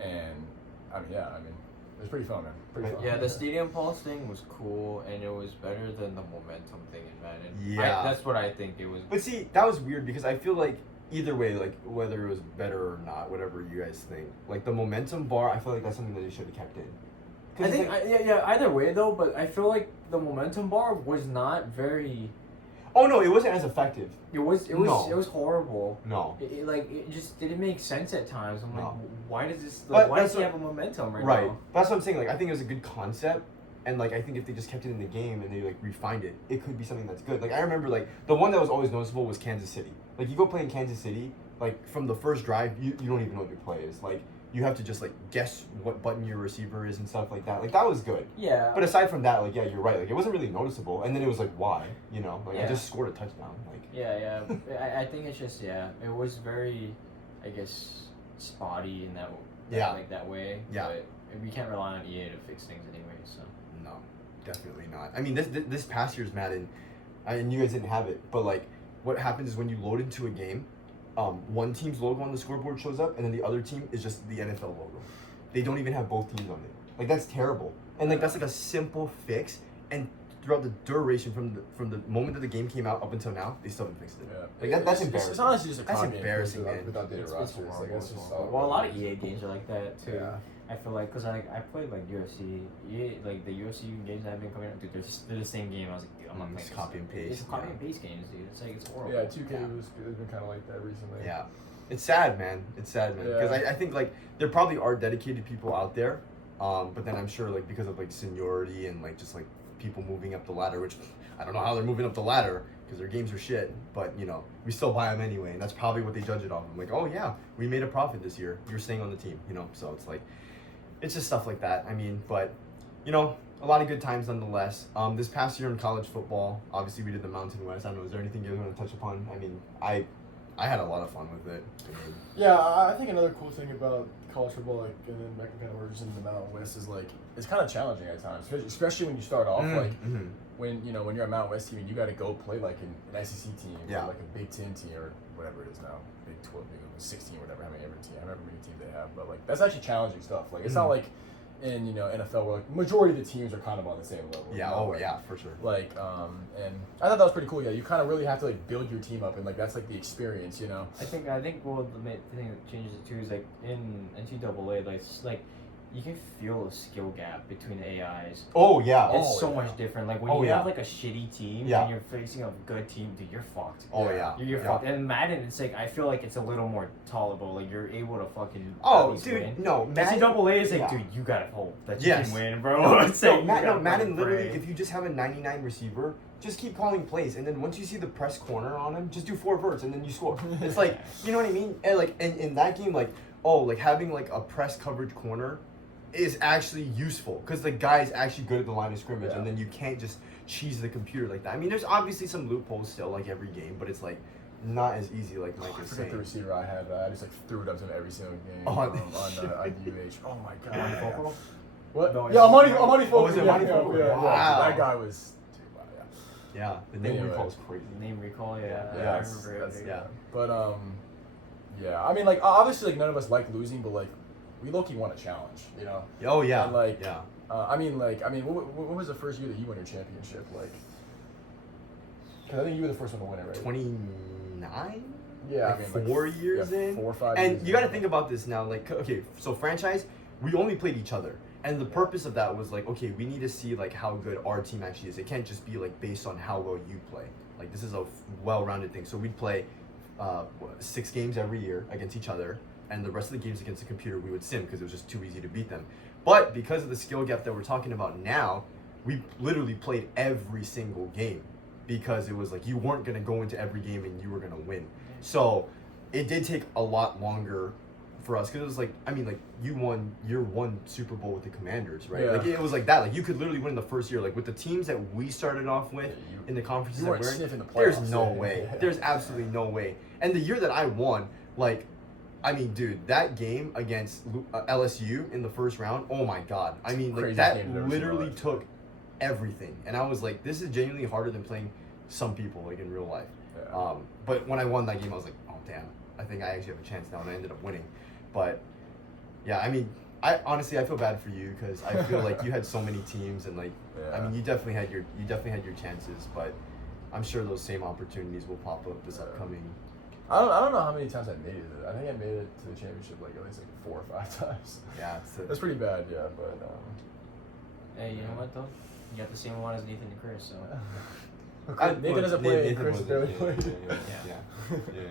And I mean, it was pretty fun, man. Pretty fun. Yeah, the stadium pulse thing was cool, and it was better than the momentum thing in Madden. Yeah. That's what I think it was. But see, that was weird because I feel like either way, like whether it was better or not, whatever you guys think, like the momentum bar, I feel like that's something that they should have kept in. I think, either way though, but I feel like the momentum bar was not very. Oh no, it wasn't as effective. It was horrible. No. It just didn't make sense at times. I'm like, No. why does this? But Why that's does he what- have a momentum right Right. now? That's what I'm saying. Like I think it was a good concept, and like I think if they just kept it in the game and they like refined it, it could be something that's good. Like I remember like the one that was always noticeable was Kansas City. Like you go play in Kansas City, like from the first drive, you don't even know what your play is. Like you have to just like guess what button your receiver is and stuff like that. Like that was good. Yeah. But aside from that, like yeah, you're right. Like it wasn't really noticeable. And then it was like why, you know? Like I Yeah. just scored a touchdown. Like Yeah. I think it's just it was very, I guess, spotty in that way. Yeah. But we can't rely on EA to fix things anyway. So. no, definitely not. I mean this past year's Madden, and you guys didn't have it, but like what happens is when you load into a game, one team's logo on the scoreboard shows up, and then the other team is just the NFL logo. They don't even have both teams on it. Like that's terrible. And like that's like a simple fix. And throughout the duration from the moment that the game came out up until now, they still haven't fixed it. Yeah. Like that's embarrassing. It's honestly just a That's con game embarrassing, man. without data It's rosters. Like horrible. it's just Well, a lot of EA games are like that too. Yeah. I feel like, cause I played like UFC, like the UFC games that have been coming out, dude. They're the same game. I was like, dude, I'm not playing Just this. copy and paste, It's copy yeah. and paste games, dude. It's like it's horrible. Yeah, 2K has been kind of like that recently. Yeah. It's sad, man. It's sad, man. Because Yeah. I think like there probably are dedicated people out there, but then I'm sure like because of like seniority and like just like people moving up the ladder, which I don't know how they're moving up the ladder because their games are shit, but you know we still buy them anyway, and that's probably what they judge it off. I'm like, oh yeah, we made a profit this year. You're staying on the team, you know. So it's like, it's just stuff like that. I mean, but you know, a lot of good times nonetheless. This past year in college football, obviously we did the Mountain West. I don't know, is there anything you guys want to touch upon? I mean, I had a lot of fun with it. I mean, Yeah, I think another cool thing about college football, like, and then Mecca kind of merges into the Mountain West, is like it's kind of challenging at times, especially when you start off. Like when you're a Mountain West team and you got to go play like an SEC team Yeah. or like a Big 10 team or whatever it is now, Big 12, Big 16, whatever. How many teams they have, but like that's actually challenging stuff. Like it's not like in NFL where like majority of the teams are kind of on the same level. yeah. you know, Oh like, yeah, for sure. Like and I thought that was pretty cool. Yeah, you kind of really have to like build your team up, and like that's like the experience, you know. I think well the thing that changes it too is like in NCAA like it's like you can feel a skill gap between the AIs. Oh yeah. It's so yeah. much different. Like when Oh, you yeah. have like a shitty team Yeah. and you're facing a good team, dude, you're fucked. Oh yeah. You're yeah. fucked. And Madden, it's like I feel like it's a little more tolerable. Like you're able to fucking Oh, at least dude, win. no. Madden, NCAA is like, yeah. dude, you gotta hope that you Yes. can win, bro. It's like, you gotta Madden fucking literally, pray. if you just have a 99 receiver, just keep calling plays, and then once you see the press corner on him, just do 4 verts, and then you score. It's like, you know what I mean? And like, in that game, like, like having like a press coverage corner is actually useful because the guy is actually good at the line of scrimmage, and then you can't just cheese the computer like that. I mean, there's obviously some loopholes still, like every game, but it's like not as easy like Mike I is forget the saying. receiver I had. I just like threw it up to him every single game Oh, on UH. Oh my god. Monofocal? What? No, Yeah, Amani Focal. Oh, was it Amani Focal? Yeah. Wow. That guy was. Dude, wow, yeah. Yeah, the name Anyway. recall is crazy. Name recall, yeah. Yeah, I that's- remember it. that's- Yeah. But yeah. I mean, like obviously, like none of us like losing, but like we low-key want a challenge, you know. Oh yeah. And, like, yeah. I mean, what was the first year that you won your championship? Like, because I think you were the first one to win it, right? 29. Yeah, Like I mean, like 4 years yeah, in. 4 or 5 years. And you got to in. think about this now. Like, okay, so franchise, we only played each other. And the purpose of that was like, okay, we need to see like how good our team actually is. It can't just be like based on how well you play. Like this is a well-rounded thing. So we'd play 6 games every year against each other, and the rest of the games against the computer we would sim because it was just too easy to beat them. But because of the skill gap that we're talking about now, we literally played every single game because it was like you weren't gonna go into every game and you were gonna win. So it did take a lot longer for us because it was like, I mean, like you won your one Super Bowl with the Commanders, right? Yeah. Like it was like that. Like you could literally win the first year. Like with the teams that we started off with in the conferences You that weren't we're in, sniffing the there's playoffs, no yeah. way. Yeah. There's absolutely no way. And the year that I won, like, I mean, dude, that game against LSU in the first round, oh my God. I mean, like Craziest that game I've ever seen in my literally life. took everything. And I was like, this is genuinely harder than playing some people like in real life. Yeah. But when I won that game, I was like, oh damn, I think I actually have a chance now, and I ended up winning. But yeah, I mean, I honestly feel bad for you because I feel like you had so many teams, and like, Yeah. I mean, you definitely had your chances, but I'm sure those same opportunities will pop up this upcoming. I don't know how many times I made it. I think I made it to the championship like at least like 4 or 5 times. Yeah, That's pretty bad, yeah. But Hey, you know what though? You got the same amount as Nathan and Chris, so. Nathan doesn't play. Nathan Chris wasn't- barely yeah, played. yeah.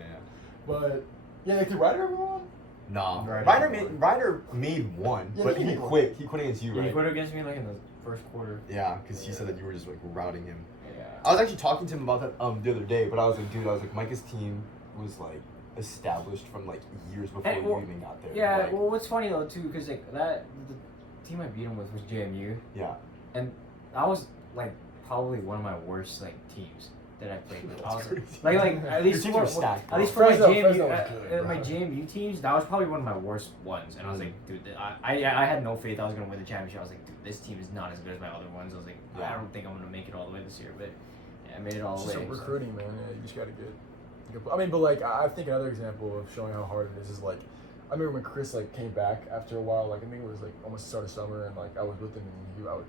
But yeah, like, did Ryder ever won? Nah, Ryder Ryder made one, Yeah, but he he made one. quit. He quit against you, Yeah, he right? quit against me like in the first quarter. Yeah, because he said that you were just like routing him. Yeah. I was actually talking to him about that the other day, but I was like, dude, Micah's team was like established from like years before And, you well, even got there. Yeah, Like, well, what's funny though too, because like the team I beat him with was JMU, yeah. and that was like probably one of my worst like teams that I played with. I was crazy. like at least Your teams for, were stacked, at least for Fresno- my JMU Fresno was good, my bro. JMU teams, that was probably one of my worst ones. And I was like, dude, I had no faith I was gonna win the championship. I was like, dude, this team is not as good as my other ones. I was like, Yeah. I don't think I'm gonna make it all the way this year, but yeah, I made it all It's the just way. some so. recruiting, man. Yeah, you just gotta get. I mean, but like I think another example of showing how hard it is like I remember when Chris like came back after a while. Like I think it was like almost the start of summer, and like I was with him, and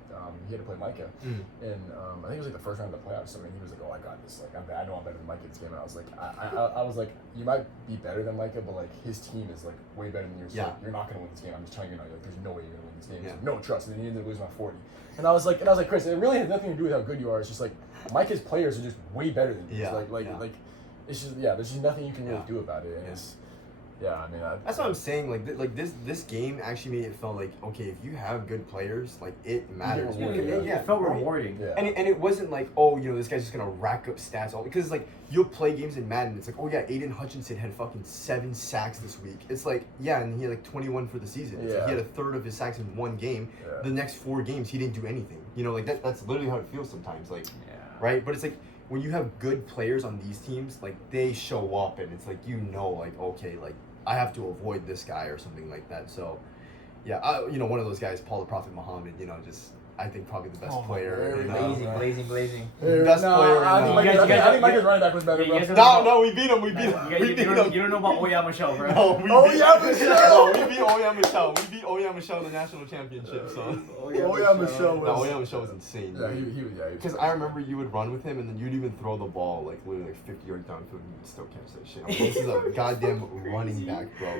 he had to play Micah, and I think it was like the first round of the playoffs. I mean, he was like, "Oh, I got this. Like I know I'm better than Micah this game." And I was like, I was like, "You might be better than Micah, but like his team is like way better than yours. So, Yeah. like, you're not gonna win this game. I'm just telling you now. Like, there's no way you're gonna win this game. Yeah. No trust." And then he ended up losing by 40. And I was like, Chris, it really has nothing to do with how good you are. It's just like Micah's players are just way better than you. Yeah, Like yeah. it's just there's just nothing you can really Yeah. do about it. And Yeah. it's I mean That's what I'm saying. Like this game actually made it felt like, okay, if you have good players, like it matters. Yeah, It felt right? rewarding. Yeah. And it wasn't like, oh, this guy's just gonna rack up stats all because it's like you'll play games in Madden. It's like, oh yeah, Aiden Hutchinson had fucking 7 sacks this week. It's like, yeah, and he had like 21 for the season. It's like Yeah. he had a third of his sacks in one game. Yeah. The next 4 games he didn't do anything. Like that's literally how it feels sometimes. Like, Yeah. right? But it's like when you have good players on these teams, like they show up and it's like like okay, like I have to avoid this guy or something like that. So, yeah, one of those guys, Paul the Prophet Muhammad, just I think probably the best Oh, player. very in, Blazing. Best player I think in, Micah's, You guys- I think Micah's running back was better, you bro. guys are- No, we beat him. We beat him. You don't know about Oya Michelle, bro. No, we Oh, beat yeah, him. Michelle! No, we beat Oya Michelle. We beat Oya Michelle in the national championship. So, Oh yeah, Michelle no, was. Oya Michelle was insane. Yeah, he was. Because I remember you would run with him and then you'd even throw the ball like literally like 50 yards downfield and you'd still catch that shit. I'm like, this is a goddamn running back, bro.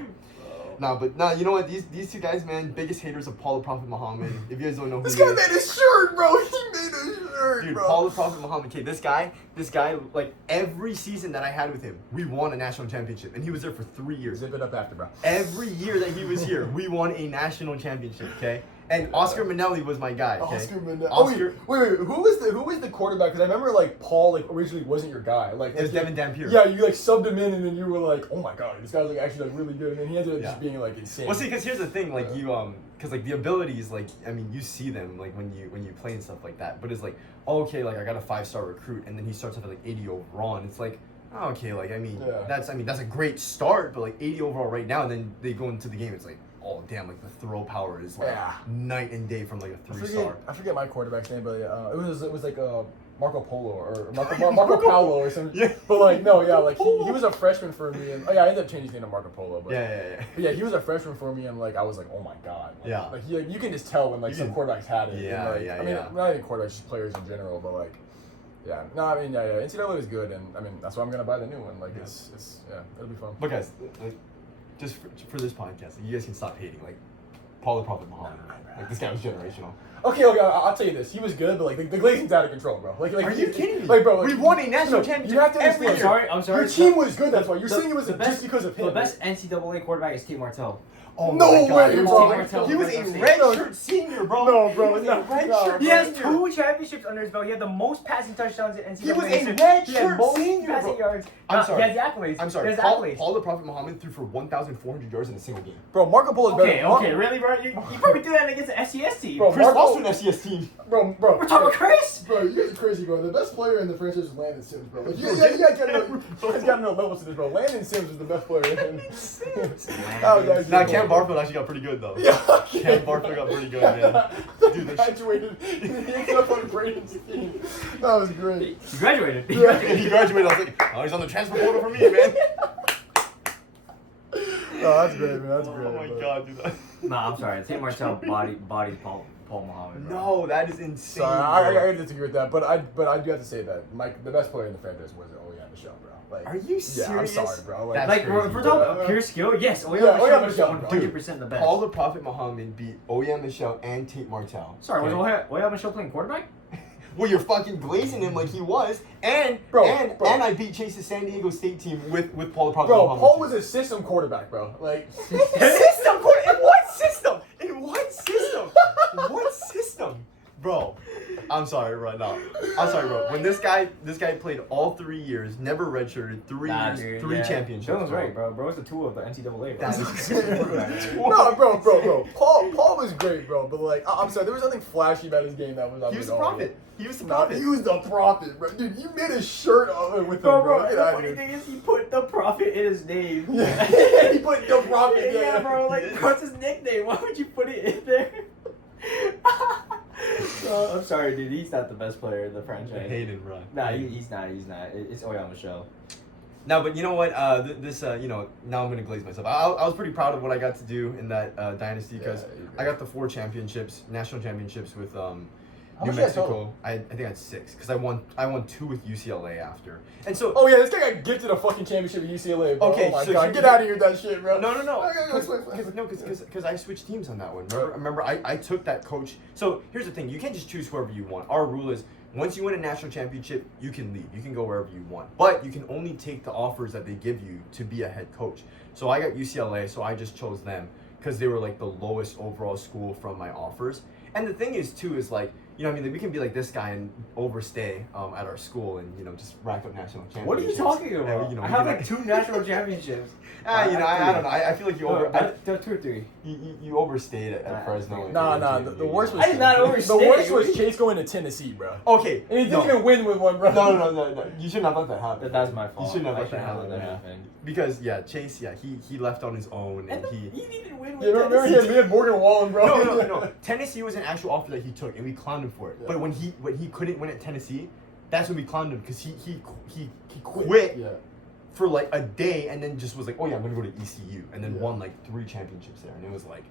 Nah, you know what? These two guys, man, biggest haters of Paul the Prophet Muhammad. If you guys don't know who This he guy is. made a shirt, bro. He made a shirt, Dude, bro. Paul the Prophet Muhammad. Okay, this guy, like every season that I had with him, we won a national championship, and he was there for 3 years. Zip it up after, bro. Every year that he was here, we won a national championship. Okay, and Oscar Minnelli was my guy. Okay? Oscar Minnelli. Oscar- Wait. Who was the quarterback? Because I remember like Paul like originally wasn't your guy. Like It was like, Devin Dampier. Yeah, you like subbed him in, and then you were like, oh my god, this guy's like actually like really good, and then he ended up Yeah. just being like insane. Well, see, because here's the thing, like Yeah. because like the abilities, like I mean, you see them like when you play and stuff like that. But it's like, oh, okay, like I got a 5-star recruit, and then he starts off at like 80 overall, and it's like, oh, okay, like I mean, Yeah. that's a great start, but like 80 overall right now, and then they go into the game, it's like, oh damn, like the throw power is like Yeah. night and day from like a 3-star. I forget my quarterback's name, but it was like Marco Polo or Marco Paolo or something. Yeah. But like no, yeah, like he was a freshman for me, and I ended up changing his name to Marco Polo. But Yeah. But yeah, he was a freshman for me, and like I was like, oh my god. Like, Yeah. Like you can just tell when like You some can- quarterbacks had it. Yeah, and, like, yeah, I mean, yeah. not even quarterbacks, just players in general. But like, yeah. No, I mean, yeah. NCAA is good, and I mean that's why I'm gonna buy the new one. Like it's it'll be fun. But guys, like just for this podcast, you guys can stop hating. Like Paul the Prophet Muhammad. Like this guy was generational. Okay, I'll tell you this. He was good, but like the glazing's out of control, bro. Like, Are you kidding me? Like, bro, we won a national no, championship. You have to every understand. year. I'm sorry. Your team was good. That's why you're saying it was the just because of him. The best NCAA quarterback is Tate Martell. Oh No my God, way, he was bro. He was a redshirt senior, bro. No, bro, He was no, a redshirt no. He has senior. 2 championships under his belt. He had the most passing touchdowns in NCAA. He was a history. redshirt He had most senior, passing bro. yards. I'm sorry. He has the accolades. I'm sorry. He has Paul, accolades. Paul the Prophet Muhammad threw for 1,400 yards in a single game. Bro, Marco Polo is better. Okay, really, bro? You probably do that against the FCS team. Bro, Chris Marco- lost to an FCS team. Bro. We're talking about Chris. Bro, you guys are crazy, bro. The best player in the franchise was Landon Sims, bro. Like, you guys got no levels to this, bro. Landon Sims was the best player in Nah, Cam Barfield actually got pretty good though. Yeah, Cam Barfield got pretty good, man. Dude, He graduated. He ended up on Braden's team. That was great. He graduated. he graduated. I was like, oh, he's on the transfer portal for me, man. Oh, that's great, man. That's great. Oh my but- God, dude. Nah, I'm sorry. Tate Martell bodied Paul Muhammad. Bro. No, that is insane. Sorry, I bro. disagree with that, but I do have to say that the best player in the franchise was Oyama Michelle, bro. Like, Are you serious? Yeah, I'm sorry, bro. Like, That's Like, bro, if we're talking about pure skill, yes, Oyama Michelle was 100% the best. Paul the Prophet Muhammad beat Oyama Michelle and Tate Martell. Sorry, was Okay? Oyama Michelle playing quarterback? Well, you're fucking glazing him like he was, and Bro. and I beat Chase's San Diego State team with Paul the Prophet bro, Muhammad. Paul was a system quarterback, bro. Like, system. In what system? In what system? What system, bro? I'm sorry, bro. No, I'm sorry, bro. When this guy played all 3 years, never redshirted, 3 years, 3 championships. Dylan's right, bro. Bro's the tool of the NCAA. Bro. That is no, bro. Paul was great, bro. But like, I'm sorry, there was nothing flashy about his game that was. He was the prophet. He was the No, prophet. he was the prophet, bro. Dude, you made a shirt of it with him, Bro, bro. the Get outta funny here. thing is he put the prophet in his name. Yeah, he put the prophet. Yeah, bro. Like, what's his nickname? Why would you put it in there? I'm sorry, dude. He's not the best player in the franchise. Hayden, bro. Nah, he's not. It's Oyama Michelle. No, but you know what? You know, now I'm gonna glaze myself. I was pretty proud of what I got to do in that dynasty because I got the 4 championships, national championships with New much you had Mexico. total? I think I had 6 because I won 2 with UCLA after. And so Oh yeah, this guy got gifted a fucking championship at UCLA, bro. Okay, Oh my so god, here- get out of here with that shit, bro. no, Okay, because I switched teams on that one. Remember I took that coach. So here's the thing: you can't just choose whoever you want. Our rule is once you win a national championship, you can leave. You can go wherever you want, but you can only take the offers that they give you to be a head coach. So I got UCLA, so I just chose them because they were like the lowest overall school from my offers. And the thing is too is like, you know, I mean, we can be like this guy and overstay at our school and, you know, just rack up national championships. What are you talking about? And, you know, I we have can, like 2 national championships. you know, I don't know. I feel like you over. I, 2 or 3. you overstayed it at Fresno. Nah. The worst was I did not The overstay. worst was Chase going to Tennessee, bro. Okay. And he didn't even win with one, bro. No. You shouldn't have let that happen. That's my fault. You shouldn't have I let that shouldn't have happen. let that Yeah. happen. Because Chase, he left on his own and he. He didn't even win with Yeah, remember Tennessee. he had Morgan Wallen, bro. No. Tennessee was an actual offer that he took, and we clowned him for it. Yeah. But when he couldn't win at Tennessee, that's when we clowned him because he quit Yeah. for like a day and then just was like, oh yeah, I'm gonna go to ECU, and then Yeah. won like 3 championships there, and it was like,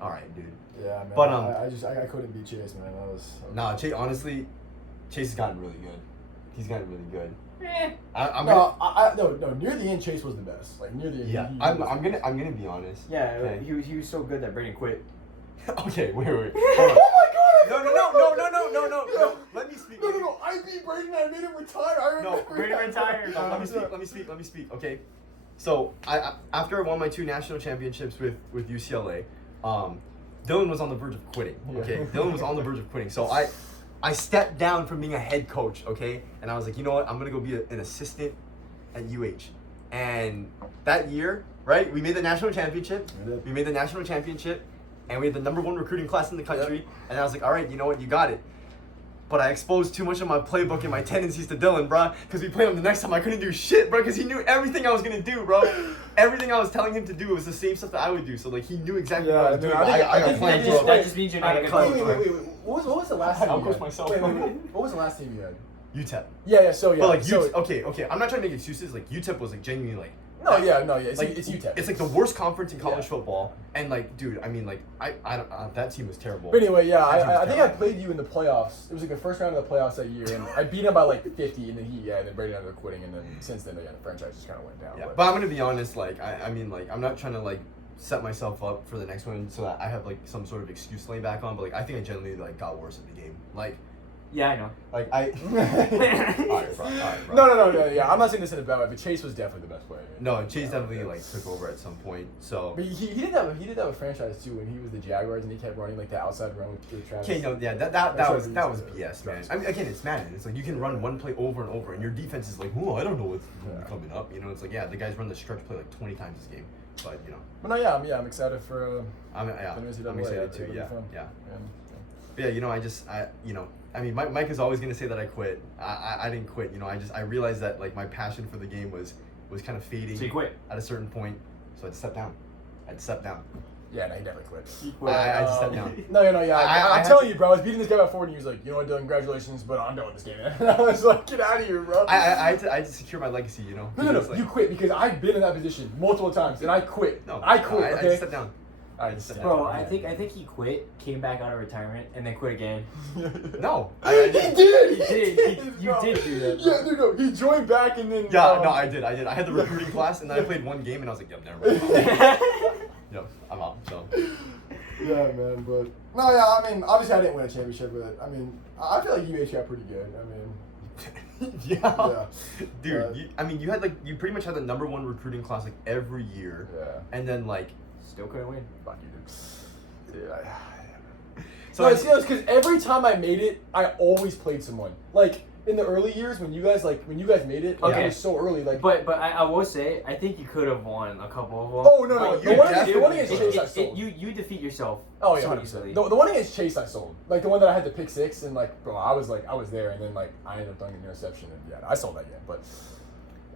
all right, dude. Yeah, man. But, I couldn't beat Chase, man. That was. Nah, Chase. Honestly, Chase has gotten really good. He's gotten really good. Eh. I'm No, gonna. no. Near the end, Chase was the best. Like near the end. Yeah, I'm gonna be honest. Yeah, Okay. he was so good that Brandon quit. Okay, wait. Hold on. Oh my god! No. Let me speak. No. I beat Braden. I made him retire. I No, remember. Brandon that. retired. No, let me speak. Okay, so I after I won my 2 national championships with UCLA, Dylan was on the verge of quitting. Okay, Yeah. Dylan was on the verge of quitting. So I stepped down from being a head coach. Okay, and I was like, you know what? I'm gonna go be an assistant at UH. And that year, right? We made the national championship. We did. And we had the #1 recruiting class in the country. And I was like, all right, you know what? You got it. But I exposed too much of my playbook and my tendencies to Dylan, bro. Because we played him the next time, I couldn't do shit, bro. Because he knew everything I was gonna do, bro. Everything I was telling him to do was the same stuff that I would do. So like he knew exactly what I was Yeah, doing. I think- I got think plans, that bro. That just means you're not a coach. Wait. What was the last team I'll you coach had? myself. Wait. What was the last team you had? UTEP. Yeah. So yeah. But like so, okay. I'm not trying to make excuses. Like UTEP was like genuinely like. No. It's like it's UTEP. It's like the worst conference in college Yeah. football, and like, dude, I mean, like, I don't, that team was terrible. But anyway, yeah, That team was I think I terrible. played you in the playoffs. It was like the first round of the playoffs that year, and I beat him by like 50, and then and then Brady ended up quitting, and then since then, the franchise just kind of went down. Yeah, but- but I'm gonna be honest. Like, I mean, like, I'm not trying to like set myself up for the next one so that I have like some sort of excuse to lay back on. But like I think I genuinely like got worse at the game. Like Yeah, I know. Like I. Alright, bro. No, yeah. I'm not saying this in a bad way, but Chase was definitely the best player. No, Chase definitely like took over at some point. So. But he did that. He did that with franchise too when he was the Jaguars and he kept running like the outside run with Travis. Okay, no, yeah, that was BS, man. I mean, again, it's Madden. It's like you can run one play over and over, and your defense is like, oh, I don't know what's coming up. You know, it's like, yeah, the guys run the stretch play like 20 times this game, but you know. But no, yeah, I'm excited for. I'm excited too. Yeah. But yeah, you know, I mean, Mike is always gonna say that I quit. I didn't quit. You know, I realized that like my passion for the game was kind of fading. So you quit at a certain point. So I had to step down. Yeah, no, he definitely quit. I just stepped down. No, I'm telling you, bro. I was beating this guy by 40, and he was like, you know what, Dylan, congratulations, but I'm done with this game. And I was like, get out of here, bro. I had to secure my legacy, you know. No, like, you quit because I've been in that position multiple times, and I quit. No, I quit. Okay? I just stepped down. Bro, I think he quit, came back out of retirement, and then quit again. No, he did. You did do that. Yeah, no. He joined back and then. Yeah, no, I did. I had the recruiting class, and then I played one game, and I was like, yep, never mind. Yep, I'm out. So. Yeah, man, but no, yeah. I mean, obviously, I didn't win a championship, but I mean, I feel like you got pretty good. I mean. Yeah. Dude, you had you pretty much had the #1 recruiting class like every year. Yeah. And then like. Still couldn't win. Fuck you, dude. Yeah. So it's because every time I made it, I always played someone. Like in the early years when you guys made it, okay, it was so early. Like, but I will say, I think you could have won a couple of them. Oh no, the one against Chase I sold. You defeat yourself. Oh yeah, so 100%. easily. The one against Chase I sold. Like the one that I had to pick 6 and like, bro, I was there and then like I ended up throwing an interception and yeah, I sold that game, but.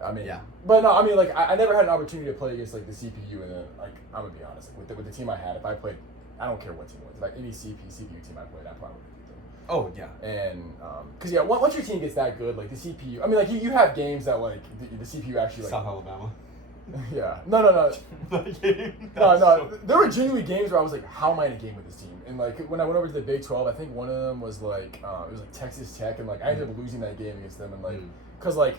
I mean, yeah. But no, I mean, like, I never had an opportunity to play against, like, the CPU, and then, like, I'm gonna be honest, like, with the team I had, if I played, I don't care what team it was, like, any CPU team I played, I probably would beat them. Oh, yeah. And, because, yeah, once your team gets that good, like, the CPU, I mean, like, you have games that, like, the CPU actually, like... South Alabama. Yeah. No. No. There were genuinely games where I was like, how am I in a game with this team? And, like, when I went over to the Big 12, I think one of them was, like, it was, like, Texas Tech, and, like, I ended up losing that game against them, and, like, because, like,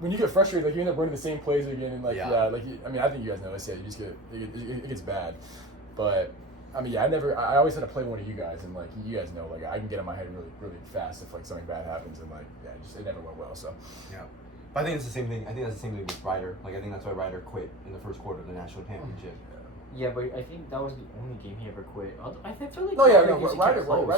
when you get frustrated, like you end up running the same plays again, and like I think you guys know this. Yeah, you just it gets bad. But I mean, I always had to play one of you guys, and like you guys know, like I can get in my head really, really fast if like something bad happens, and like it never went well. So yeah, but I think it's the same thing. I think that's the same thing with Ryder. Like I think that's why Ryder quit in the first quarter of the national championship. Yeah, but I think that was the only game he ever quit. I feel like Ryder,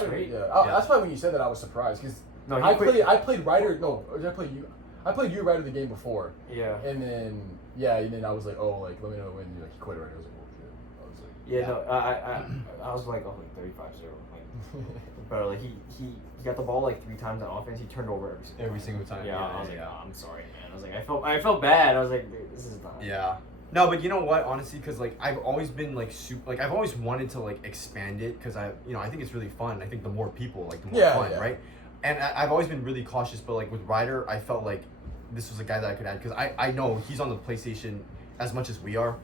right? yeah. That's why when you said that, I was surprised because I played Ryder. No, did I play you? I played you Ryder the game before. Yeah. And then I was like, oh, like let me know when you like quit Ryder. I was like, oh shit. I was like, I was like, oh, like 35-0. Like, but like he got the ball like 3 times on offense. He turned over every single time. Yeah, I was like, oh, I'm sorry, man. I was like, I felt bad. I was like, this is not. Yeah. No, but you know what? Honestly, because like I've always been like I've always wanted to like expand it because I think it's really fun. I think the more people, like the more fun, right? And I've always been really cautious, but like with Ryder, I felt like this was a guy that I could add because I know he's on the PlayStation as much as we are,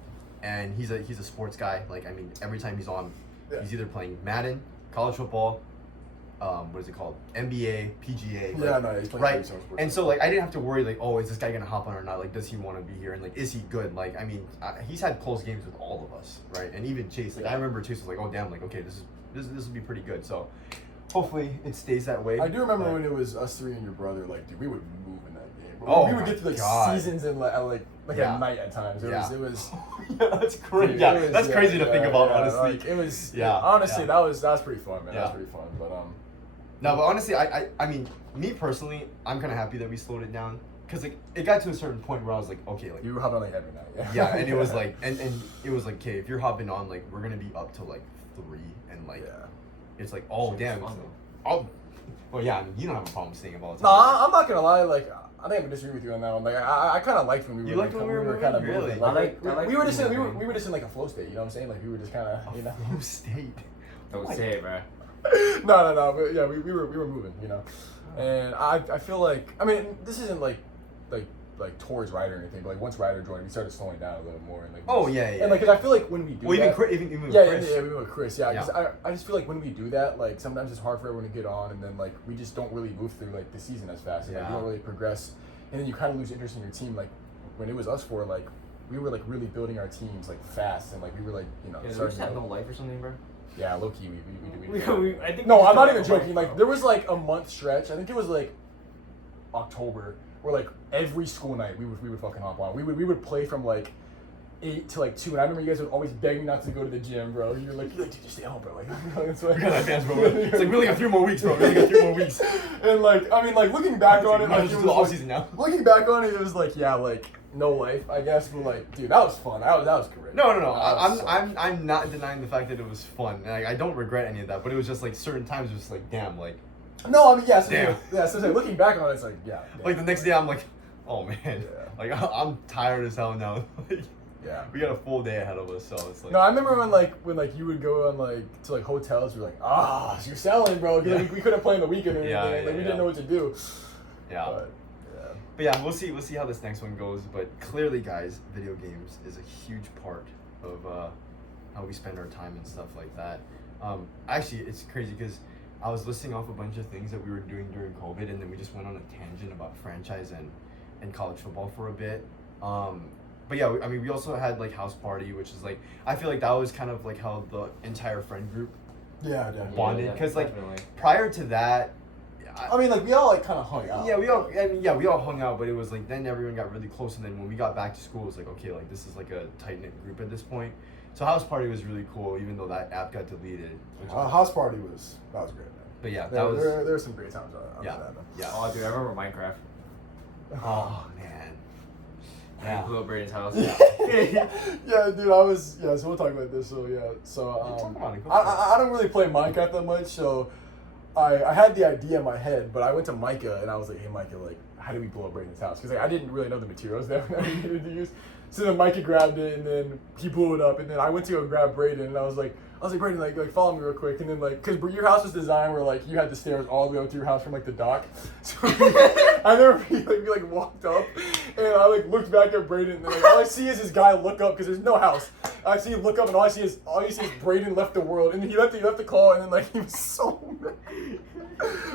and he's a sports guy. Like I mean, every time he's on, he's either playing Madden, college football, what is it called, NBA, PGA. Like, he's playing right. And so like I didn't have to worry like, oh, is this guy gonna hop on or not? Like, does he want to be here? And like, is he good? Like, I mean, he's had close games with all of us, right? And even Chase. Like I remember Chase was like, oh damn, like okay, this will be pretty good. So. Hopefully it stays that way. I do remember when it was us 3 and your brother. Like, dude, we would move in that game. Oh, we would get to like seasons in like at night at times. It was. Yeah, that's crazy. Dude, that's crazy to think about. Honestly, like, it was. Yeah, honestly, that was pretty fun, man. Yeah. That was pretty fun. But No, but honestly, I mean, me personally, I'm kind of happy that we slowed it down because like it got to a certain point where I was like, okay, like you were hopping on like every night. Yeah. Yeah, and it was like, and it was like, okay, if you're hopping on, like we're gonna be up to like 3, and like it's like, oh damn. Well, yeah, I mean, you don't have a problem staying about it. No, I'm not gonna lie. Like, I think I'm disagree with you on that one. Like, I kind of liked when we were. You liked when we were kind of really? Like, we were just in like a flow state. You know what I'm saying? Like we were just kind of flow state. Don't say it, bro. No. But yeah, we were moving. You know, and I feel like this isn't like towards Ryder or anything, but like once Ryder joined, we started slowing down a little more. And like, and like, cause I feel like when we do even Chris. even with Chris, Cause I just feel like when we do that, like sometimes it's hard for everyone to get on, and then like we just don't really move through like the season as fast, and like, we don't really progress, and then you kind of lose interest in your team. Like when it was us 4, like we were like really building our teams like fast, and like we were like Yeah, we starting just to had no life or something, bro. yeah, low key we I think no, we I'm not just even had no joking. life, Like bro. there was like a month stretch. I think it was like October, where like every school night we would fucking hop on. We would play from like 8 to like 2, and I remember you guys would always beg me not to go to the gym, bro. You're like, dude, just stay home, bro. Like, that's what I got that fans, bro. It's like we only got 3 more weeks, bro. We only got 3 more weeks. And like, I mean, like looking back on it, Might like, as it well was do the off like, season now. looking back on it, it was like, yeah, like no life, I guess. But like, dude, that was fun. That was great. No. That was so I'm not denying the fact that it was fun. Like, I don't regret any of that, but it was just like certain times, it was like, damn, like. No, I mean, yeah, so Damn. so looking back on it, it's like, yeah. Like the next day, I'm like, oh man, Yeah. like I'm tired as hell now. Like, Yeah. we got a full day ahead of us, so it's like. No, I remember when you would go on like to like hotels, you're like, you're selling, bro. 'Cause, like, we couldn't play on the weekend or anything. Yeah, like yeah, we yeah. didn't know what to do. Yeah. But yeah, we'll see how this next one goes. But clearly, guys, video games is a huge part of how we spend our time and stuff like that. Actually, it's crazy because I was listing off a bunch of things that we were doing during COVID, and then we just went on a tangent about franchise and college football for a bit. But yeah, I mean, we also had like house party, which is like, I feel like that was kind of like how the entire friend group Yeah, definitely. bonded. Because like definitely. prior to that, I mean, like we all like kind of hung out. yeah, we all hung out, but it was like then everyone got really close, and then when we got back to school, it was like, okay, like this is like a tight knit group at this point. So house party was really cool, even though that app got deleted. Which House party was great, man. but yeah, There, that was there were some great times on yeah, that, man. yeah. Oh, dude, I remember Minecraft. Oh man, Yeah. Blew up Braden's house. Yeah, dude, so we'll talk about this. So yeah, so Talk about it, go for I don't really play Minecraft that much, so I had the idea in my head, but I went to Micah and I was like, hey Micah, like how do we blow up Braden's house? Because like, I didn't really know the materials that we needed to use. So then Micah grabbed it and then he blew it up, and then I went to go grab Braden and I was like, Braden, like follow me real quick, and then like, cause your house was designed where like you had the stairs all the way up to your house from like the dock. So I remember we like walked up, and I like looked back at Braden, and like all I see is this guy look up because there's no house. I see him look up, and all you see is Braden left the world, and then he left the call, and then like he was so mad.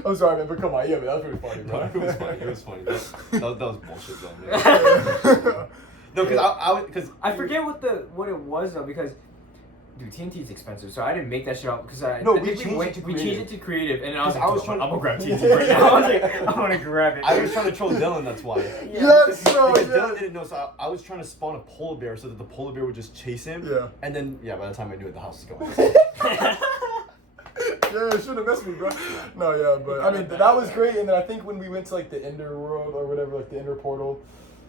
I'm sorry, man, but come on, yeah, man, that was pretty funny, bro. it was funny. It was funny. That was bullshit, though. Man. No, because I forget what it was though, because dude, TNT is expensive, so I didn't make that shit up because No, I we think changed it to we changed it to creative, and then I was like, I was dude, trying I'm to- gonna grab TNT right now. I was like, I want to grab it. I was trying to troll Dylan. That's why. Yes, bro. Because Yeah. Dylan didn't know, so I was trying to spawn a polar bear so that the polar bear would just chase him. Yeah. And then, by the time I knew it, the house was going. Yeah, it should have messed me, bro. No, yeah, but I mean that was great. And then I think when we went to like the Ender world or whatever, like the Ender portal.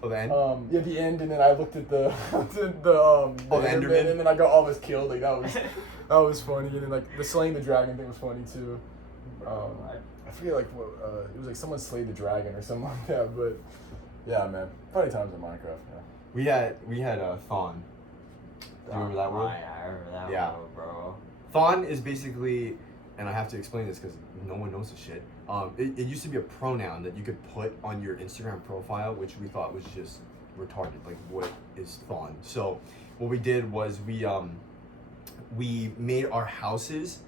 Oh, the end? Yeah, the end, and then I looked at the the Enderman? and then I got all this killed. Like that was funny. And then like the slaying the dragon thing was funny too. I forget like what it was like someone slayed the dragon or something like that. But yeah, man, funny times in Minecraft. Yeah. We had Thon. Do you remember that word? I remember that Yeah. word, bro. Thon is basically, and I have to explain this because no one knows the shit. It used to be a pronoun that you could put on your Instagram profile, which we thought was just retarded. Like, what is Thon? So, what we did was we made our houses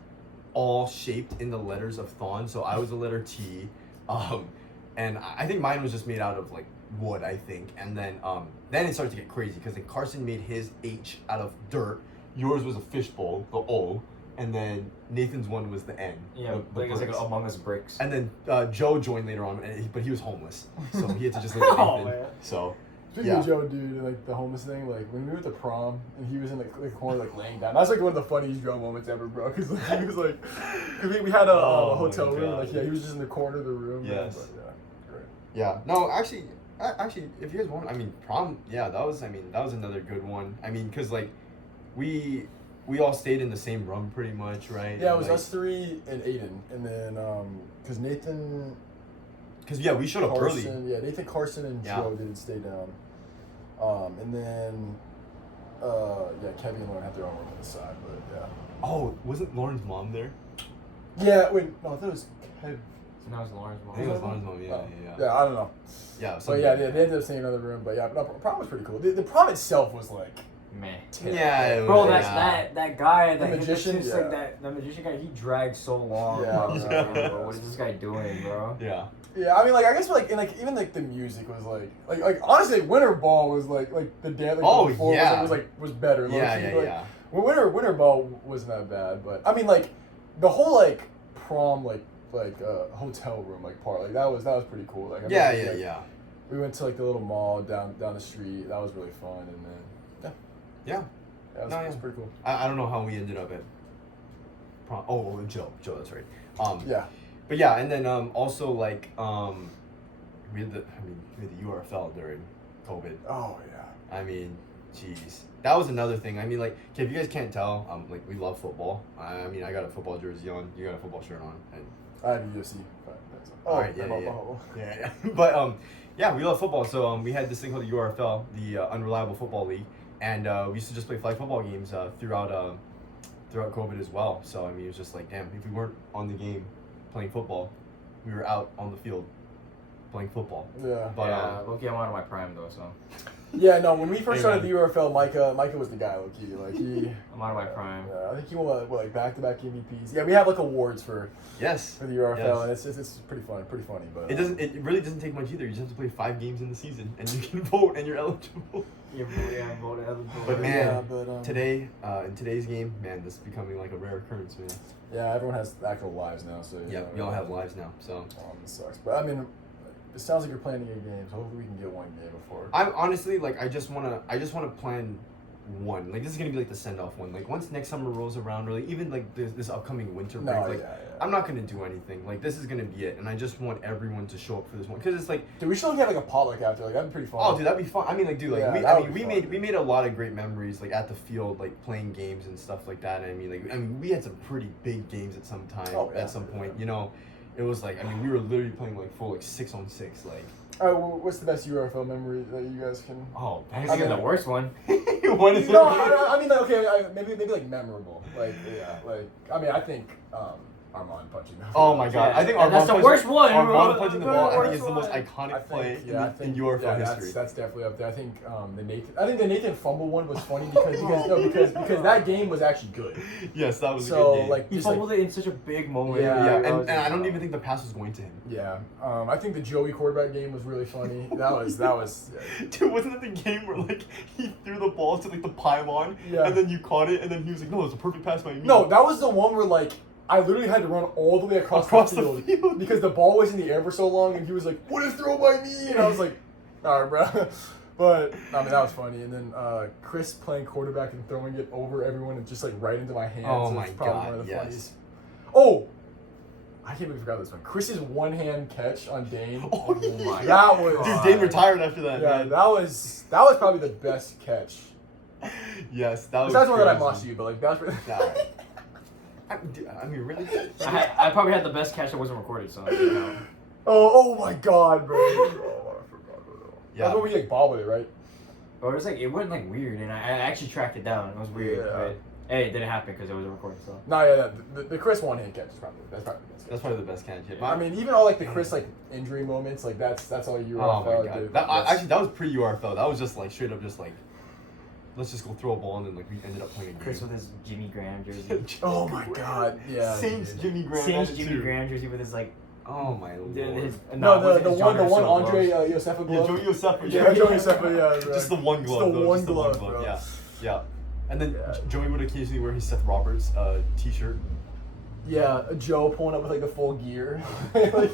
all shaped in the letters of Thon. So I was the letter T, and I think mine was just made out of like wood, I think. And then it started to get crazy because then Carson made his H out of dirt. Yours was a fishbowl, the O. And then Nathan's one was the N. Yeah, the like it was like bricks. Among Us bricks. And then Joe joined later on, but he was homeless, so he had to just live with Oh, Nathan. man. So Speaking yeah. of Joe, dude, like the homeless thing, like when we were at the prom and he was in the corner like laying down. That's like one of the funniest Joe moments ever, bro. Cause like, he was like, cause we had a hotel my room, God. like yeah, he was just in the corner of the room. man, Yes. But, yeah, great. Yeah. No, actually, if you guys want, I mean, prom. Yeah, that was another good one. I mean, cause like, we all stayed in the same room pretty much, right? Yeah, it And, was like, us three and Aiden, and then cause Nathan, Cause yeah, we showed up early. Nathan, Carson, and Yeah. Joe didn't stay down. And then Kevin and Lauren had their own room on the side, but yeah. Oh, wasn't Lauren's mom there? Yeah, wait, no, I thought it was Kevin. So now it's Lauren's mom. I think it was Lauren's mom. Yeah, Oh. yeah. Yeah, I don't know. Yeah. So yeah, they ended up staying in another room, but yeah, the prom was pretty cool. The prom itself was like meh. Yeah, Bro, yeah. that guy, The that magician? just Yeah. like the magician guy, he dragged so long. Yeah, I was yeah. like, bro, what is this guy doing, bro? Yeah. Yeah, I mean, like I guess like and like even like the music was like honestly, Winter Ball was like the dance. Like, Oh, the before yeah. was better. Yeah, low-key, yeah, like, yeah. Well, Winter Ball wasn't that bad, but I mean like the whole like prom like hotel room like part like that was pretty cool. Like I Yeah, remember, yeah, like, yeah. We went to like the little mall down the street. That was really fun, and then Yeah. it was, No, it was yeah. pretty cool. I don't know how we ended up at prom. Oh, Joe, that's right. Yeah. But yeah, and then also like we had the URFL during COVID. Oh yeah. I mean, jeez, that was another thing. I mean, like, okay, if you guys can't tell, like we love football. I mean, I got a football jersey on. You got a football shirt on, and I had a UFC, but that's all right, yeah. But yeah, we love football. So we had this thing called the URFL, the Unreliable Football League, and we used to just play flag football games throughout COVID as well. So I mean, it was just like, damn, if we weren't on the game playing football, we were out on the field playing football. Yeah. But yeah, low-key, I'm out of my prime though, so Yeah, no. When we first Hey, started man. the URFL, Micah was the guy. Low key, like he. I'm out of my prime. I think he won like back-to-back MVPs. Yeah, we have like awards for yes, the URFL, Yes. and it's pretty funny. But it really doesn't take much either. You just have to play 5 games in the season, and you can vote, and you're eligible. Yeah, I'm voting eligible. But man, yeah, but, today in today's game, man, this is becoming like a rare occurrence, man. yeah, everyone has actual lives now, so Yeah, we all have lives now, so. It sucks, but I mean, it sounds like you're planning a game, so hopefully we can get one game before. I'm honestly like I just wanna plan one. Like this is gonna be like the send off one. Like once next summer rolls around, or like even like this upcoming winter break, No, like yeah. I'm not gonna do anything. Like this is gonna be it, and I just want everyone to show up for this one because it's like, Dude, we should have like a potluck after. Like that'd be pretty fun. oh dude, that'd be fun. I mean like dude, like Yeah, we that I would mean be fun. we made a lot of great memories like at the field, like playing games and stuff like that. I mean we had some pretty big games at some time. Oh, yeah, at some point, yeah. you know, it was like I mean we were literally playing like full like 6-on-6 like. All right, well, what's the best URFL memory that you guys can? Oh, I that's mean- the worst one. What is No, it? I mean like okay, maybe like memorable. Like yeah, like I mean I think Armand punching. Oh my god! Yeah, I think and that's Armand the worst punching- one. Armand punching the ball, I think Worst is the most one. iconic play in I URFL think history. that's definitely up there. I think the Nathan fumble one was funny because that game was actually good. Yes, that was a So good game. like He just like, fumbled it in such a big moment. Yeah, yeah, I was and I don't even think the pass was going to him. yeah, I think the Joey quarterback game was really funny. That was Dude, wasn't it the game where like he threw the ball to like the pylon, Yeah. and then you caught it, and then he was like, "No, it's a perfect pass by me." no, that was the one where like I literally had to run all the way across the field because the ball was in the air for so long, and he was like, "What is throw by me?" And I was like, "All right, bro." But I mean that was funny, and then Chris playing quarterback and throwing it over everyone and just like right into my hands. Oh was my probably God, one of the yes. funniest. Oh, I can't believe I forgot this one. Chris's one hand catch on Dane. Oh, my that was Dude, Dane retired after that. Yeah, man. that was probably the best catch. Yes, that was. Besides the one that I crazy. mossed you, but like that was. Nah. I mean, really? I probably had the best catch that wasn't recorded, so. You know. Oh my God, bro. Oh, I forgot. Yeah. That's when we like bobbled it, right? But it was like it wasn't like weird, and I actually tracked it down. It was weird, Yeah. but hey, it didn't happen because it wasn't recorded. So. No, yeah, the Chris one hand catch is probably the best. That's probably the best catch. Yeah. I mean, even all like the Chris like injury moments, like that's all you. Oh my god! Actually, that was pre-URFL. That was just like straight up, just like, let's just go throw a ball, and then like we ended up playing a game. Chris with his Jimmy Graham jersey. Oh my God! Yeah. Saints dude. Jimmy Graham. Saints attitude. Jimmy Graham jersey with his like. Oh my lord. No, the his one John Andre Urso Josefa Yeah, glove. Joey Yosefa. Yeah, Joey Yosefa. Yeah, bro. Just the one glove. Just the though, one just the glove, one glove. bro. Yeah, yeah. And then Yeah. Joey would occasionally wear his Seth Roberts t-shirt. Yeah, Joe pulling up with like the full gear. Like,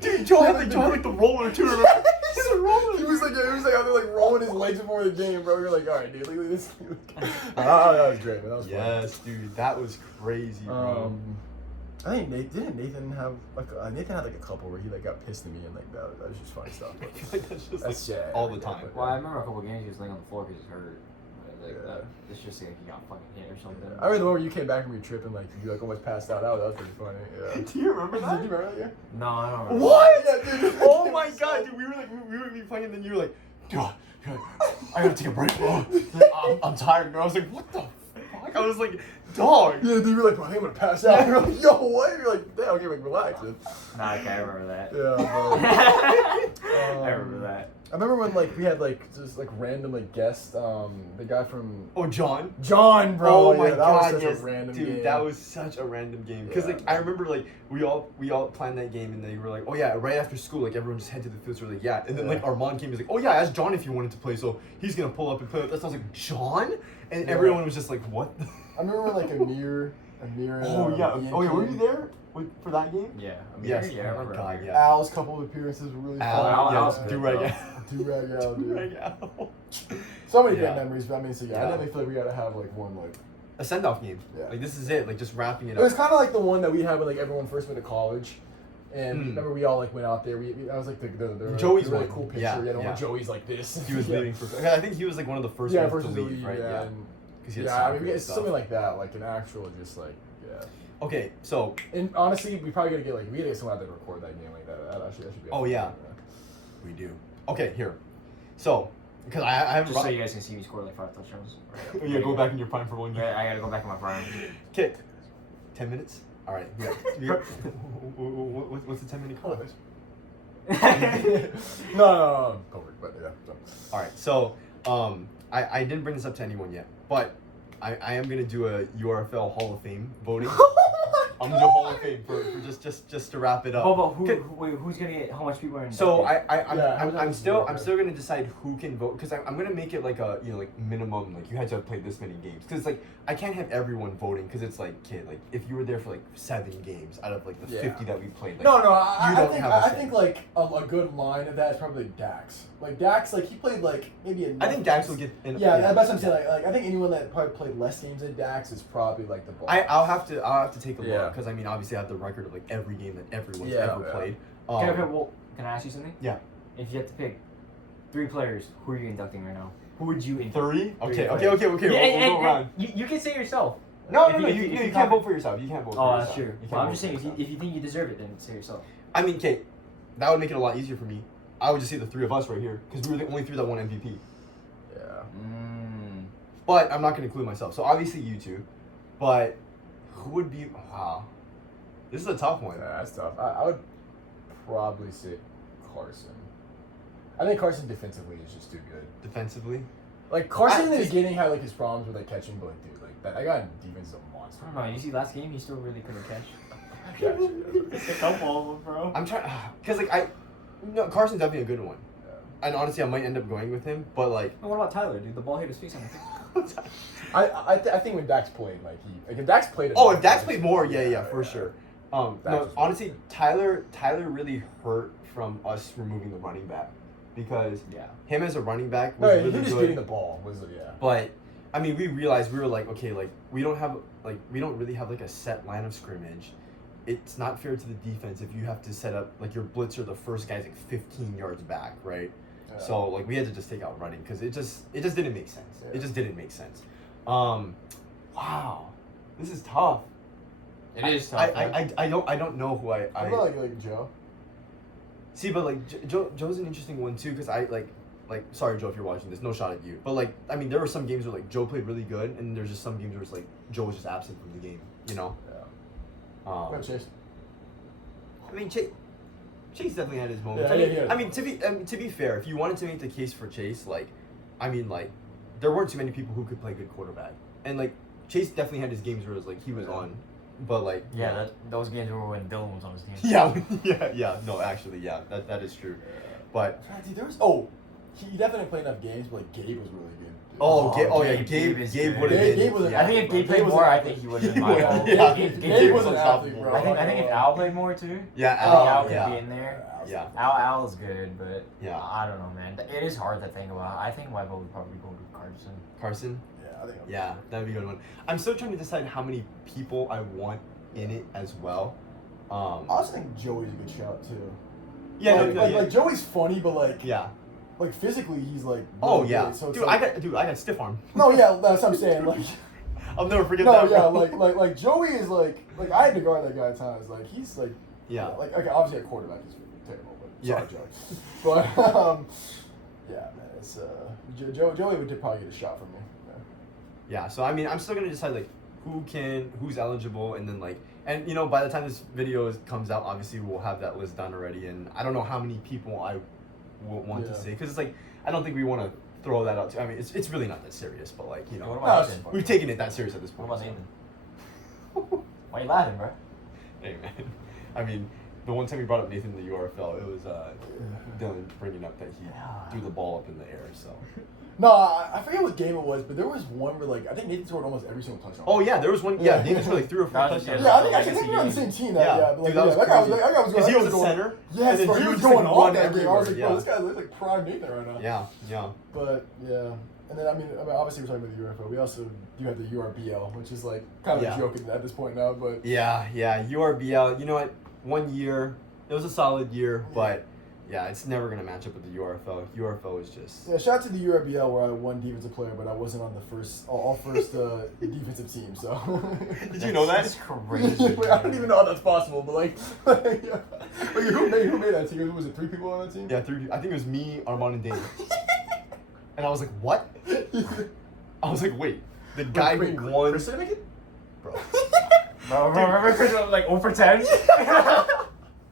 Dude, Joe had like the roller too. Remember? He had a roller. He was like out there like rolling his legs before the game, bro. You're like, all right, dude, look at this. That was great, man. That was fun. Yes, dude, that was crazy, bro. I think Nathan have like Nathan had like a couple where he like got pissed at me and like that was just funny stuff. I feel like that's just That's like yeah, all the yeah, time. but- Well, I remember a couple games he was laying on the floor because he's hurt. Like Yeah. that. It's just like he got fucking hit or something. I remember the one where you came back from your trip and like you like almost passed out. That was pretty funny. Yeah. Do you remember Did that? you remember that? Yeah. No, I don't remember. What? Yeah, dude. Oh my god, dude, we would be playing and then you were like, God, I gotta take a break, bro. I'm tired, bro. I was like, what the fuck? I was like, dog. Yeah, dude, you were like, bro, I think I'm gonna pass out. You're like, yo, what? You're like, damn, okay, like relax, man. Nah, okay, I remember that. Yeah. I remember that. I remember when like we had like just like random like guests. The guy from Oh, John. John, bro. Oh yeah, my that god, was such yes, a random dude, game. that was such a random game. Because Yeah, like I man. remember like we all planned that game and they were like, oh yeah, right after school, like everyone just head to the field. So we're like, yeah, and then like Yeah. Armand came, he's like, oh yeah, ask John if you wanted to play, so he's gonna pull up and play with us. I was like, John, and Yeah. everyone was just like, what? I remember when, like Amir and Oh yeah, Ian oh yeah, were you came. there for that game? Yeah. Yes. Yeah. I Oh my remember. god, yeah. Al's couple of appearances were really Al, fun. yeah, Al's Yeah. good, do-rag bro. Al. Do-rag Al, dude. Do-rag Al. So many Yeah. great memories, but I mean, so yeah, I Yeah. definitely feel like we gotta have like one like. A send-off game. Yeah. Like this is it, like just wrapping it It was up. kind of like the one that we had when like everyone first went to college, and Mm. remember we all like went out there. That was like the Joey's really one. cool picture. Yeah, Yeah, the one yeah. where Joey's like this. He was yeah. leaving for. I think he was like one of the first Yeah, ones first to leave, right? yeah. Yeah. And, 'Cause he had yeah, I soccer mean, and it's stuff. something like that, like an actual, just like yeah. Okay, so And honestly, we probably gotta get like we gotta get someone out there to record that game like that. That should be. a Oh, fun yeah. game, we do. Okay, here. So, because I haven't. Just so you guys can see me score like 5 touchdowns. Yeah, go back in your prime for one game. Yeah, I gotta go back in my prime. Okay, 10 minutes. All right. What's the 10-minute Oh, call? no, covered, but yeah. So. All right. So, I didn't bring this up to anyone yet, but I am gonna do a URFL Hall of Fame voting. I'm gonna do a Hall of Fame for just to wrap it up. But Okay. who's gonna get how much people are in? So that I'm still yeah. gonna decide who can vote because I'm gonna make it like a like minimum, like you had to have played this many games because like I can't have everyone voting because it's like like if you were there for like 7 games out of like the Yeah. 50 that we played, like, No, you I don't think have a I say. think like a good line of that is probably Dax. Like Dax, like he played like maybe. I think Dax will get. Yeah, that's what I'm saying. Like I think anyone that probably played less games than Dax is probably like the ball. I'll have to take a Yeah. look because I mean obviously I have the record of like every game that everyone's Yeah, ever yeah. played. Can I ask you something? Yeah. If you had to pick 3 players, who are you inducting right now? Who would you induct? 3? Okay. players. Yeah, Yeah, we'll go around. You can say yourself. No, If you if can't top- vote for yourself. You can't vote for Oh, yourself. that's true. You can't But I'm vote just for saying, if yourself. you think you deserve it, then say yourself. I mean, Kate, that would make it a lot easier for me. I would just say the 3 of us right here because we were the only 3 that won MVP. Yeah. But I'm not going to include myself. So obviously you 2. But who would be? Wow, this is a tough one. Yeah, that's tough. I would probably say Carson. I think Carson defensively is just too good. Defensively, Like Carson in the I- beginning had like his problems with like catching, but like dude, like that guy in defense is a monster. I don't know. You see, last game he still really couldn't catch. Yeah, actually, It's a couple of them, bro. I'm trying because like no, Carson's definitely a good one. yeah. And honestly, I might end up going with him. But like, What about Tyler, dude? The ball hit his face on the I think when Dax played, like if Dax played. oh, if enough, Dax like, played more, yeah, for sure. Dax No, was honestly, Tyler really hurt from us removing the running back because Yeah. him as a running back No, was he really just good. getting the ball was yeah. But I mean, we realized we were like, okay, like we don't really have like a set line of scrimmage. It's not fair to the defense if you have to set up like your blitzer the first guy's like 15 yards back, right? Yeah. So like we had to just take out running because it just didn't make sense. Yeah. It just didn't make sense. Wow, this is tough. It is tough. I don't know who What about like Joe? see, but like Joe's an interesting one too because I like sorry Joe if you're watching this, no shot at you, but like I mean there were some games where like Joe played really good and there's just some games where it's like Joe was just absent from the game, you know. Yeah. What about Chase? I mean Chase definitely had his moments. Yeah, I mean, yeah. I mean to be fair, if you wanted to make the case for Chase, like I mean like there weren't too many people who could play good quarterback, and like Chase definitely had his games where it was like he was on, but like Yeah, those games were when Dylan was on his team. yeah, no, actually, yeah, that is true, but Dude, there was he definitely played enough games, but like Gabe was really good. Dude. Gabe is Gabe good. would have Gabe been. was an yeah. I think if Gabe Gabe played was more, an I athlete. think he would He have been my would- goal. yeah. Gabe was an athlete, unstoppable. bro. I think if Al played more too, Yeah, I think Al, Al could yeah. be in there. Yeah. Al is good, but Yeah. I don't know, man. It is hard to think about. I think my vote would probably go to Carson. Carson. Yeah, I think. Yeah, that'd be a good one. I'm still trying to decide how many people I want in it as well. I also think Joey's a good shout too. Yeah, like Joey's funny, but like yeah. like physically he's like. Oh really yeah, good, so it's dude, like, I got stiff arm. No, yeah, that's what I'm saying. Like, I'll never forget no, that. yeah, bro. like Joey is like I had to guard that guy at times. Like he's like Yeah. like okay, obviously a quarterback is terrible, but Yeah. sorry, Joey. But yeah, man, it's Joey would probably get a shot from me. Yeah. Yeah, so I mean, I'm still gonna decide like who's eligible, and then like, and you know, by the time this video comes out, obviously we'll have that list done already, and I don't know how many people I want to Yeah. say, because it's like I don't think we want to throw that out. I mean, it's really not that serious, but like you know, What about Nathan? we've taken it that serious at this What point. about Nathan? Why you laughing, bro? Hey man, I mean, the one time we brought up Nathan in the URFL, it was Dylan bringing up that he threw the ball up in the air. So. No, I forget what game it was, but there was one where like I think Nathan scored almost every single touchdown. Oh yeah, there was one. Yeah, Nathan scored like 3 or 4 That- touchdowns. Yeah, I think we were on the same team. But like, Dude, that was that guy crazy. was going. Because he was a going- center. Yes, and then bro, he was just, going like, on run that game. I was like, everywhere, bro, this guy looks like prime Nathan right now. Yeah. But yeah, and then I mean, obviously we're talking about the URFL. We also do have the URBL, which is like kind of Yeah. a joke at this point now. But Yeah, URBL. You know what? 1 year, it was a solid year, but yeah, it's never gonna match up with the URFL. URFL is just. yeah, shout out to the URBL where I won defensive player, but I wasn't on the all first defensive team. So. Did you know that? That's crazy. I don't even know how that's possible, but like, yeah. Like, who made that team? Was it 3 people on that team? Yeah, 3. I think it was me, Armand, and Dave. And I was like, what? I was like, wait, the guy Wait, who won. Chris didn't make it? Bro. Bro, remember Chris was like 0 for 10?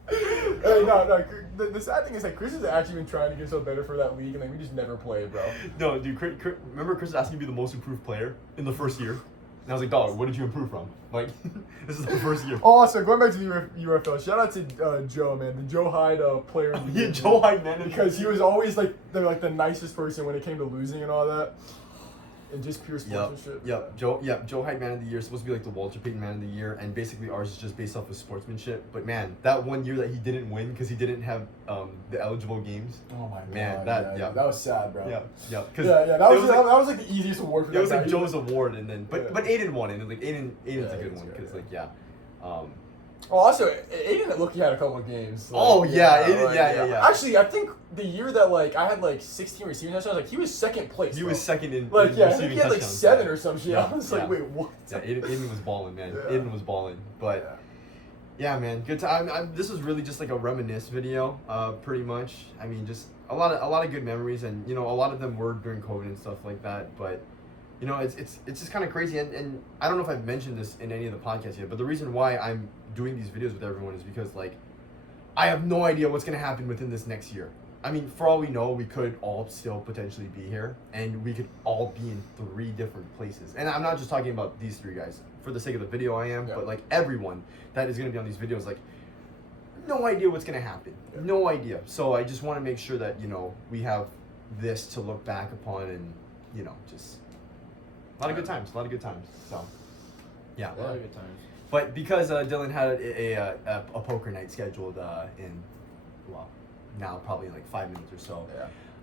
Hey, no. The sad thing is that Chris has actually been trying to get himself better for that league, and like we just never played, bro. No, dude, remember Chris asked me to be the most improved player in the first year? And I was like, dog, what did you improve from? Like, this is the first year. Oh, also going back to the UFL, shout out to Joe, man, the Joe Hyde player. Of the Yeah, year, Joe man. Hyde, man. Because he was always like the nicest person when it came to losing and all that, and just pure sportsmanship. Joe Hyde Man of the Year, supposed to be like the Walter Payton Man of the Year, and basically ours is just based off of sportsmanship. But man, that 1 year that he didn't win because he didn't have the eligible games. Oh my god, Man, that was sad, bro. Yeah. That was like the easiest award for that. It was guy. like Joe's award, and then Yeah. but Aiden won it, and like Aiden's Yeah, a good Aiden's one good, because yeah. like Oh, also, Aiden looked, he had a couple of games. Like, Oh, yeah, Aiden, yeah. Actually, I think the year that like I had like 16 receiving touchdowns, like he was second place. he bro. was second in Like in yeah, I think receiving he had like touchdowns. 7 or some shit. Yeah, I was yeah. like, wait, what? Yeah, Aiden was balling, man. Yeah. Aiden was balling, but. Yeah, man, good time. This was really just like a reminisce video, pretty much. I mean, just a lot of good memories, and you know, a lot of them were during COVID and stuff like that. But you know, it's just kind of crazy, and I don't know if I've mentioned this in any of the podcasts yet. But the reason why I'm doing these videos with everyone is because like I have no idea what's gonna happen within this next year. I mean, for all we know, we could all still potentially be here, and we could all be in 3 different places. And I'm not just talking about these 3 guys. For the sake of the video, I am, Yeah. but like everyone that is gonna be on these videos, like no idea what's gonna happen. Yeah. No idea. So I just want to make sure that you know we have this to look back upon, and you know, just a lot of good times. A lot of good times. So yeah. A lot of good times. But because Dylan had a poker night scheduled in, well, now probably in like 5 minutes or so.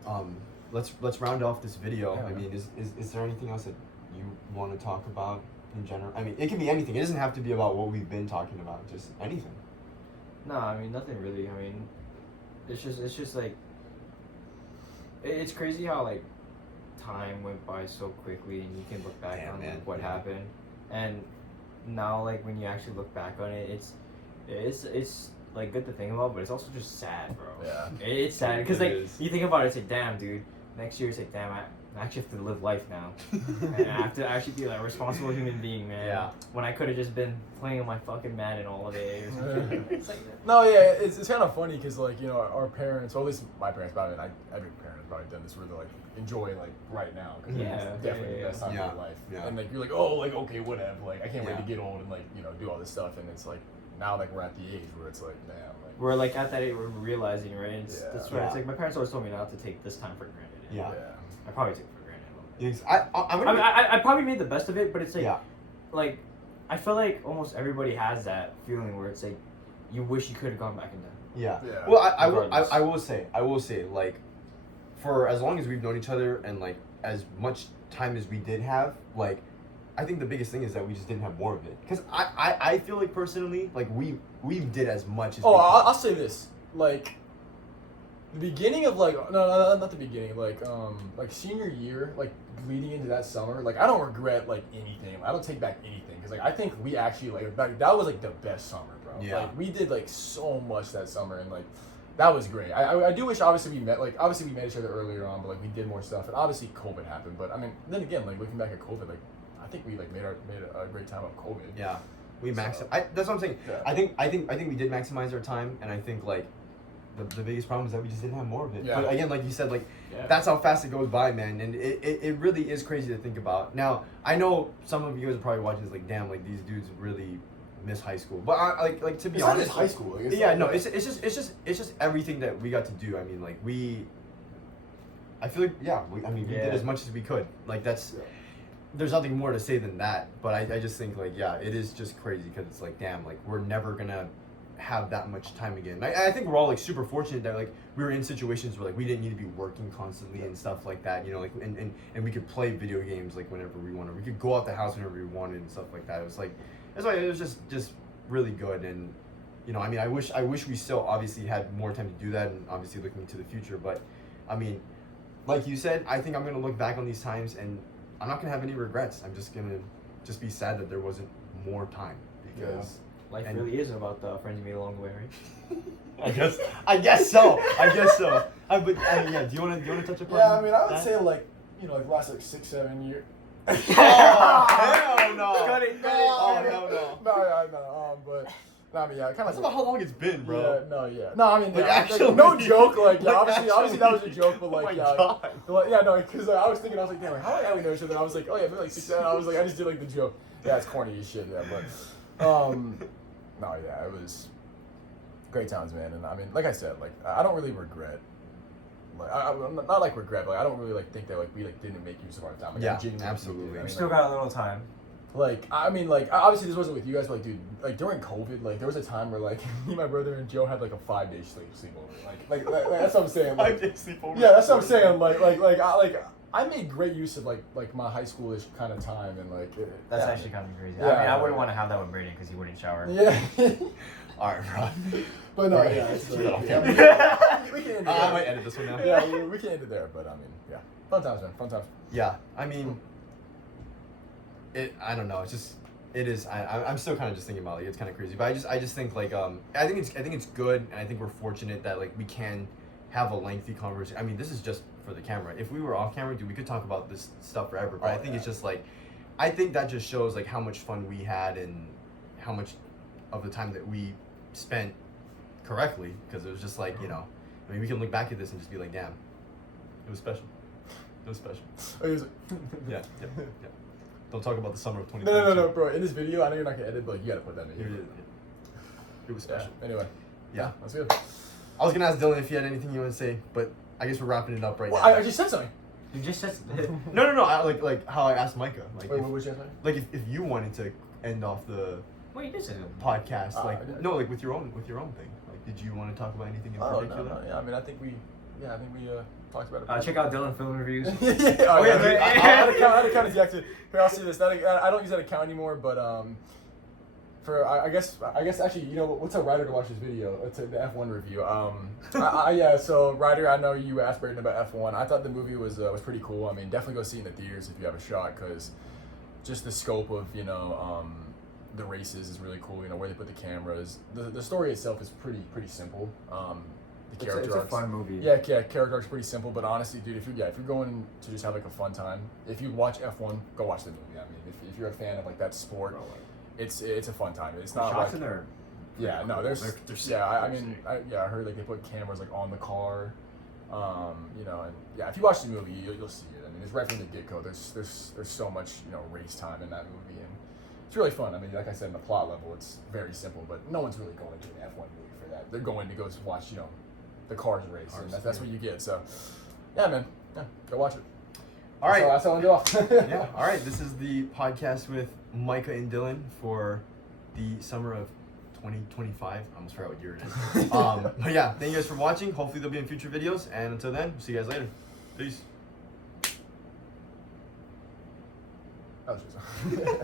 Yeah. Let's round off this video. Yeah. I mean, is there anything else that you want to talk about in general? I mean, it can be anything. It doesn't have to be about what we've been talking about. Just anything. No, I mean nothing really. I mean, it's just like it's crazy how like time went by so quickly, and you can look back Damn, on man. like, what Yeah. happened, and now like when you actually look back on it, it's like good to think about, but it's also just sad, bro. Yeah. It's sad because It like is. you think about it, it's like damn, dude. Next year, it's like damn, I actually have to live life now, and I have to actually be like a responsible human being, man. Yeah. When I could have just been playing on my fucking Madden all day or something. It's like No, yeah, it's kind of funny because like you know our parents, or at least my parents, probably every parent has probably done this where they like enjoy like right now because Yeah, it's definitely yeah, the best time yeah. of your life. Yeah. And like you're like, oh, like okay, whatever. Like I can't wait Yeah. to get old and like you know do all this stuff. And it's like now like we're at the age where it's like, man, like we're like at that age, we're realizing, right? It's, Yeah. That's right. Yeah. It's like my parents always told me not to take this time for granted. and Yeah. I probably took it for granted. You think so? I'm I gonna. mean, I probably made the best of it, but it's like, yeah. like, I feel like almost everybody has that feeling where it's like, you wish you could have gone back in time. Yeah. Yeah. Well, Regardless. I will say, like, for as long as we've known each other and like as much time as we did have, like, I think the biggest thing is that we just didn't have more of it. Because I feel like personally, like we did as much as. Oh, we could. I'll say this. Like, the beginning of like no, not the beginning. Like senior year, like leading into that summer. Like, I don't regret like anything. I don't take back anything because like I think we actually like that was like the best summer, bro. Yeah. Like we did like so much that summer and like that was great. I do wish obviously we met each other earlier on, but like we did more stuff and obviously COVID happened. But I mean, then again, like looking back at COVID, like I think we like made a great time of COVID. Yeah. We So- that's what I'm saying. Yeah. I think we did maximize our time, and I think like the biggest problem is that we just didn't have more of it. Yeah. But again, like you said, like Yeah. that's how fast it goes by, man, and it really is crazy to think about. Now I know some of you guys are probably watching this like, damn, like these dudes really miss high school. But like to be It's not honest, just high school. Like, it's yeah, like- no, it's just everything that we got to do. I mean, like I feel like we Yeah. did as much as we could. Like that's. Yeah. There's nothing more to say than that, but I just think like it is just crazy because it's like, damn, like we're never gonna have that much time again. I think we're all like super fortunate that like we were in situations where like we didn't need to be working constantly and stuff like that, you know, like and we could play video games like whenever we wanted. We could go out the house whenever we wanted and stuff like that. It was like that's why it was just really good. And you know, I mean, I wish we still obviously had more time to do that, and obviously looking into the future. But I mean, like you said, I think I'm gonna look back on these times and I'm not gonna have any regrets. I'm just gonna be sad that there wasn't more time because Life and- really is about the friends you made along the way, right? I guess so. But yeah, do you wanna touch upon? Yeah, I mean, I would that? say like like last like 6-7 years. Oh, hell no! Cut it. Oh, hell no! No, but no, I mean, yeah, kind That's of. about how long it's been, bro. No, I mean, Like, yeah, actually- no joke. Like, yeah, Like, obviously, that was a actually. joke, but like, Oh my yeah, God. well, yeah, no, because I was thinking, I was like, damn, like, how do we know each other? I was like, oh yeah, maybe like 6-7. I was like, I just did like the joke. Yeah, it's corny as shit, yeah, but, no, yeah, it was great times, man, and I mean, like I said, like, I don't really regret. Like, I'm not like regret, but like, I don't really like think that like we like didn't make use of our time. Like, Yeah, I genuinely absolutely. did. I We mean, Still like, got a little time. like, I mean, like, obviously this wasn't with you guys, but like, dude, like during COVID, like there was a time where like me, my brother, and Joe had like a 5-day sleepover. Like that's what I'm saying. Like, 5 days sleepover. yeah, that's what I'm saying. I made great use of like my high schoolish kind of time and like. That's yeah. actually kind of crazy. Yeah. I mean, I wouldn't want to have that with Brayden because he wouldn't shower. Yeah. All right, bro. But no, Alright. yeah, it's like, Yeah. we can end it I there. might edit this one now. Yeah, we can end it there, but I mean, yeah, fun times, man, fun times. Yeah, I mean, I don't know. It's just, it is. I'm still kind of just thinking about like it's kind of crazy, but I just think like I think it's good, and I think we're fortunate that like we can have a lengthy conversation. I mean, this is just for the camera. If we were off camera, dude, we could talk about this stuff forever. But I think it's just like, I think that just shows like how much fun we had and how much of the time that we spent correctly, because it was just like, you know, I mean, we can look back at this and just be like, damn, it was special. It was special. Oh, he was Yeah. Don't talk about the summer of 2020. No, bro. In this video, I know you're not gonna edit, but you gotta put that in. It was Yeah. special. Anyway, Yeah. that's good. I was gonna ask Dylan if he had anything you want to say, but I guess we're wrapping it up right Well, now. I just said something. You just said. No. like how I asked Micah. Like, Wait, if, what was you saying? like if you wanted to end off the Well, you did say something. podcast, I like did. no, like with your own thing. Like, did you want to talk about anything in Oh particular? no, yeah. I mean, I think we talked about it. Check out Dylan film reviews. yeah, Oh, yeah, dude, yeah. I had an account is deactivated. Here, I'll see this. I don't use that account anymore, but I guess actually, you know, what's a Ryder to watch this video? It's the F1 review. Yeah. So Ryder, I know you asked Brayden about F1. I thought the movie was pretty cool. I mean, definitely go see it in the theaters if you have a shot, because just the scope of the races is really cool. You know, where they put the cameras. The story itself is pretty simple. The character It's a arcs. fun movie. Yeah, character arc's pretty simple, but honestly, dude, if you're going to just have like a fun time, if you watch F1, go watch the movie. I mean, if you're a fan of like that sport, it's a fun time. It's not Shots like in there. yeah, no, there's They're sick. yeah. I mean, I heard like they put cameras like on the car, you know, and yeah, if you watch the movie, you'll see it. I mean, it's right from the get-go. There's so much race time in that movie, and it's really fun. I mean, like I said, in the plot level, it's very simple, but no one's really going to an F1 movie for that. They're going to go watch the cars race, and that's what you get. So, yeah, man, yeah, go watch it. All right. That's all I'm doing. Yeah. All right. This is the podcast with Micah and Dylan for the summer of 2025. I almost forgot what year it is. But yeah, thank you guys for watching. Hopefully they'll be in future videos. And until then, see you guys later. Peace. That was just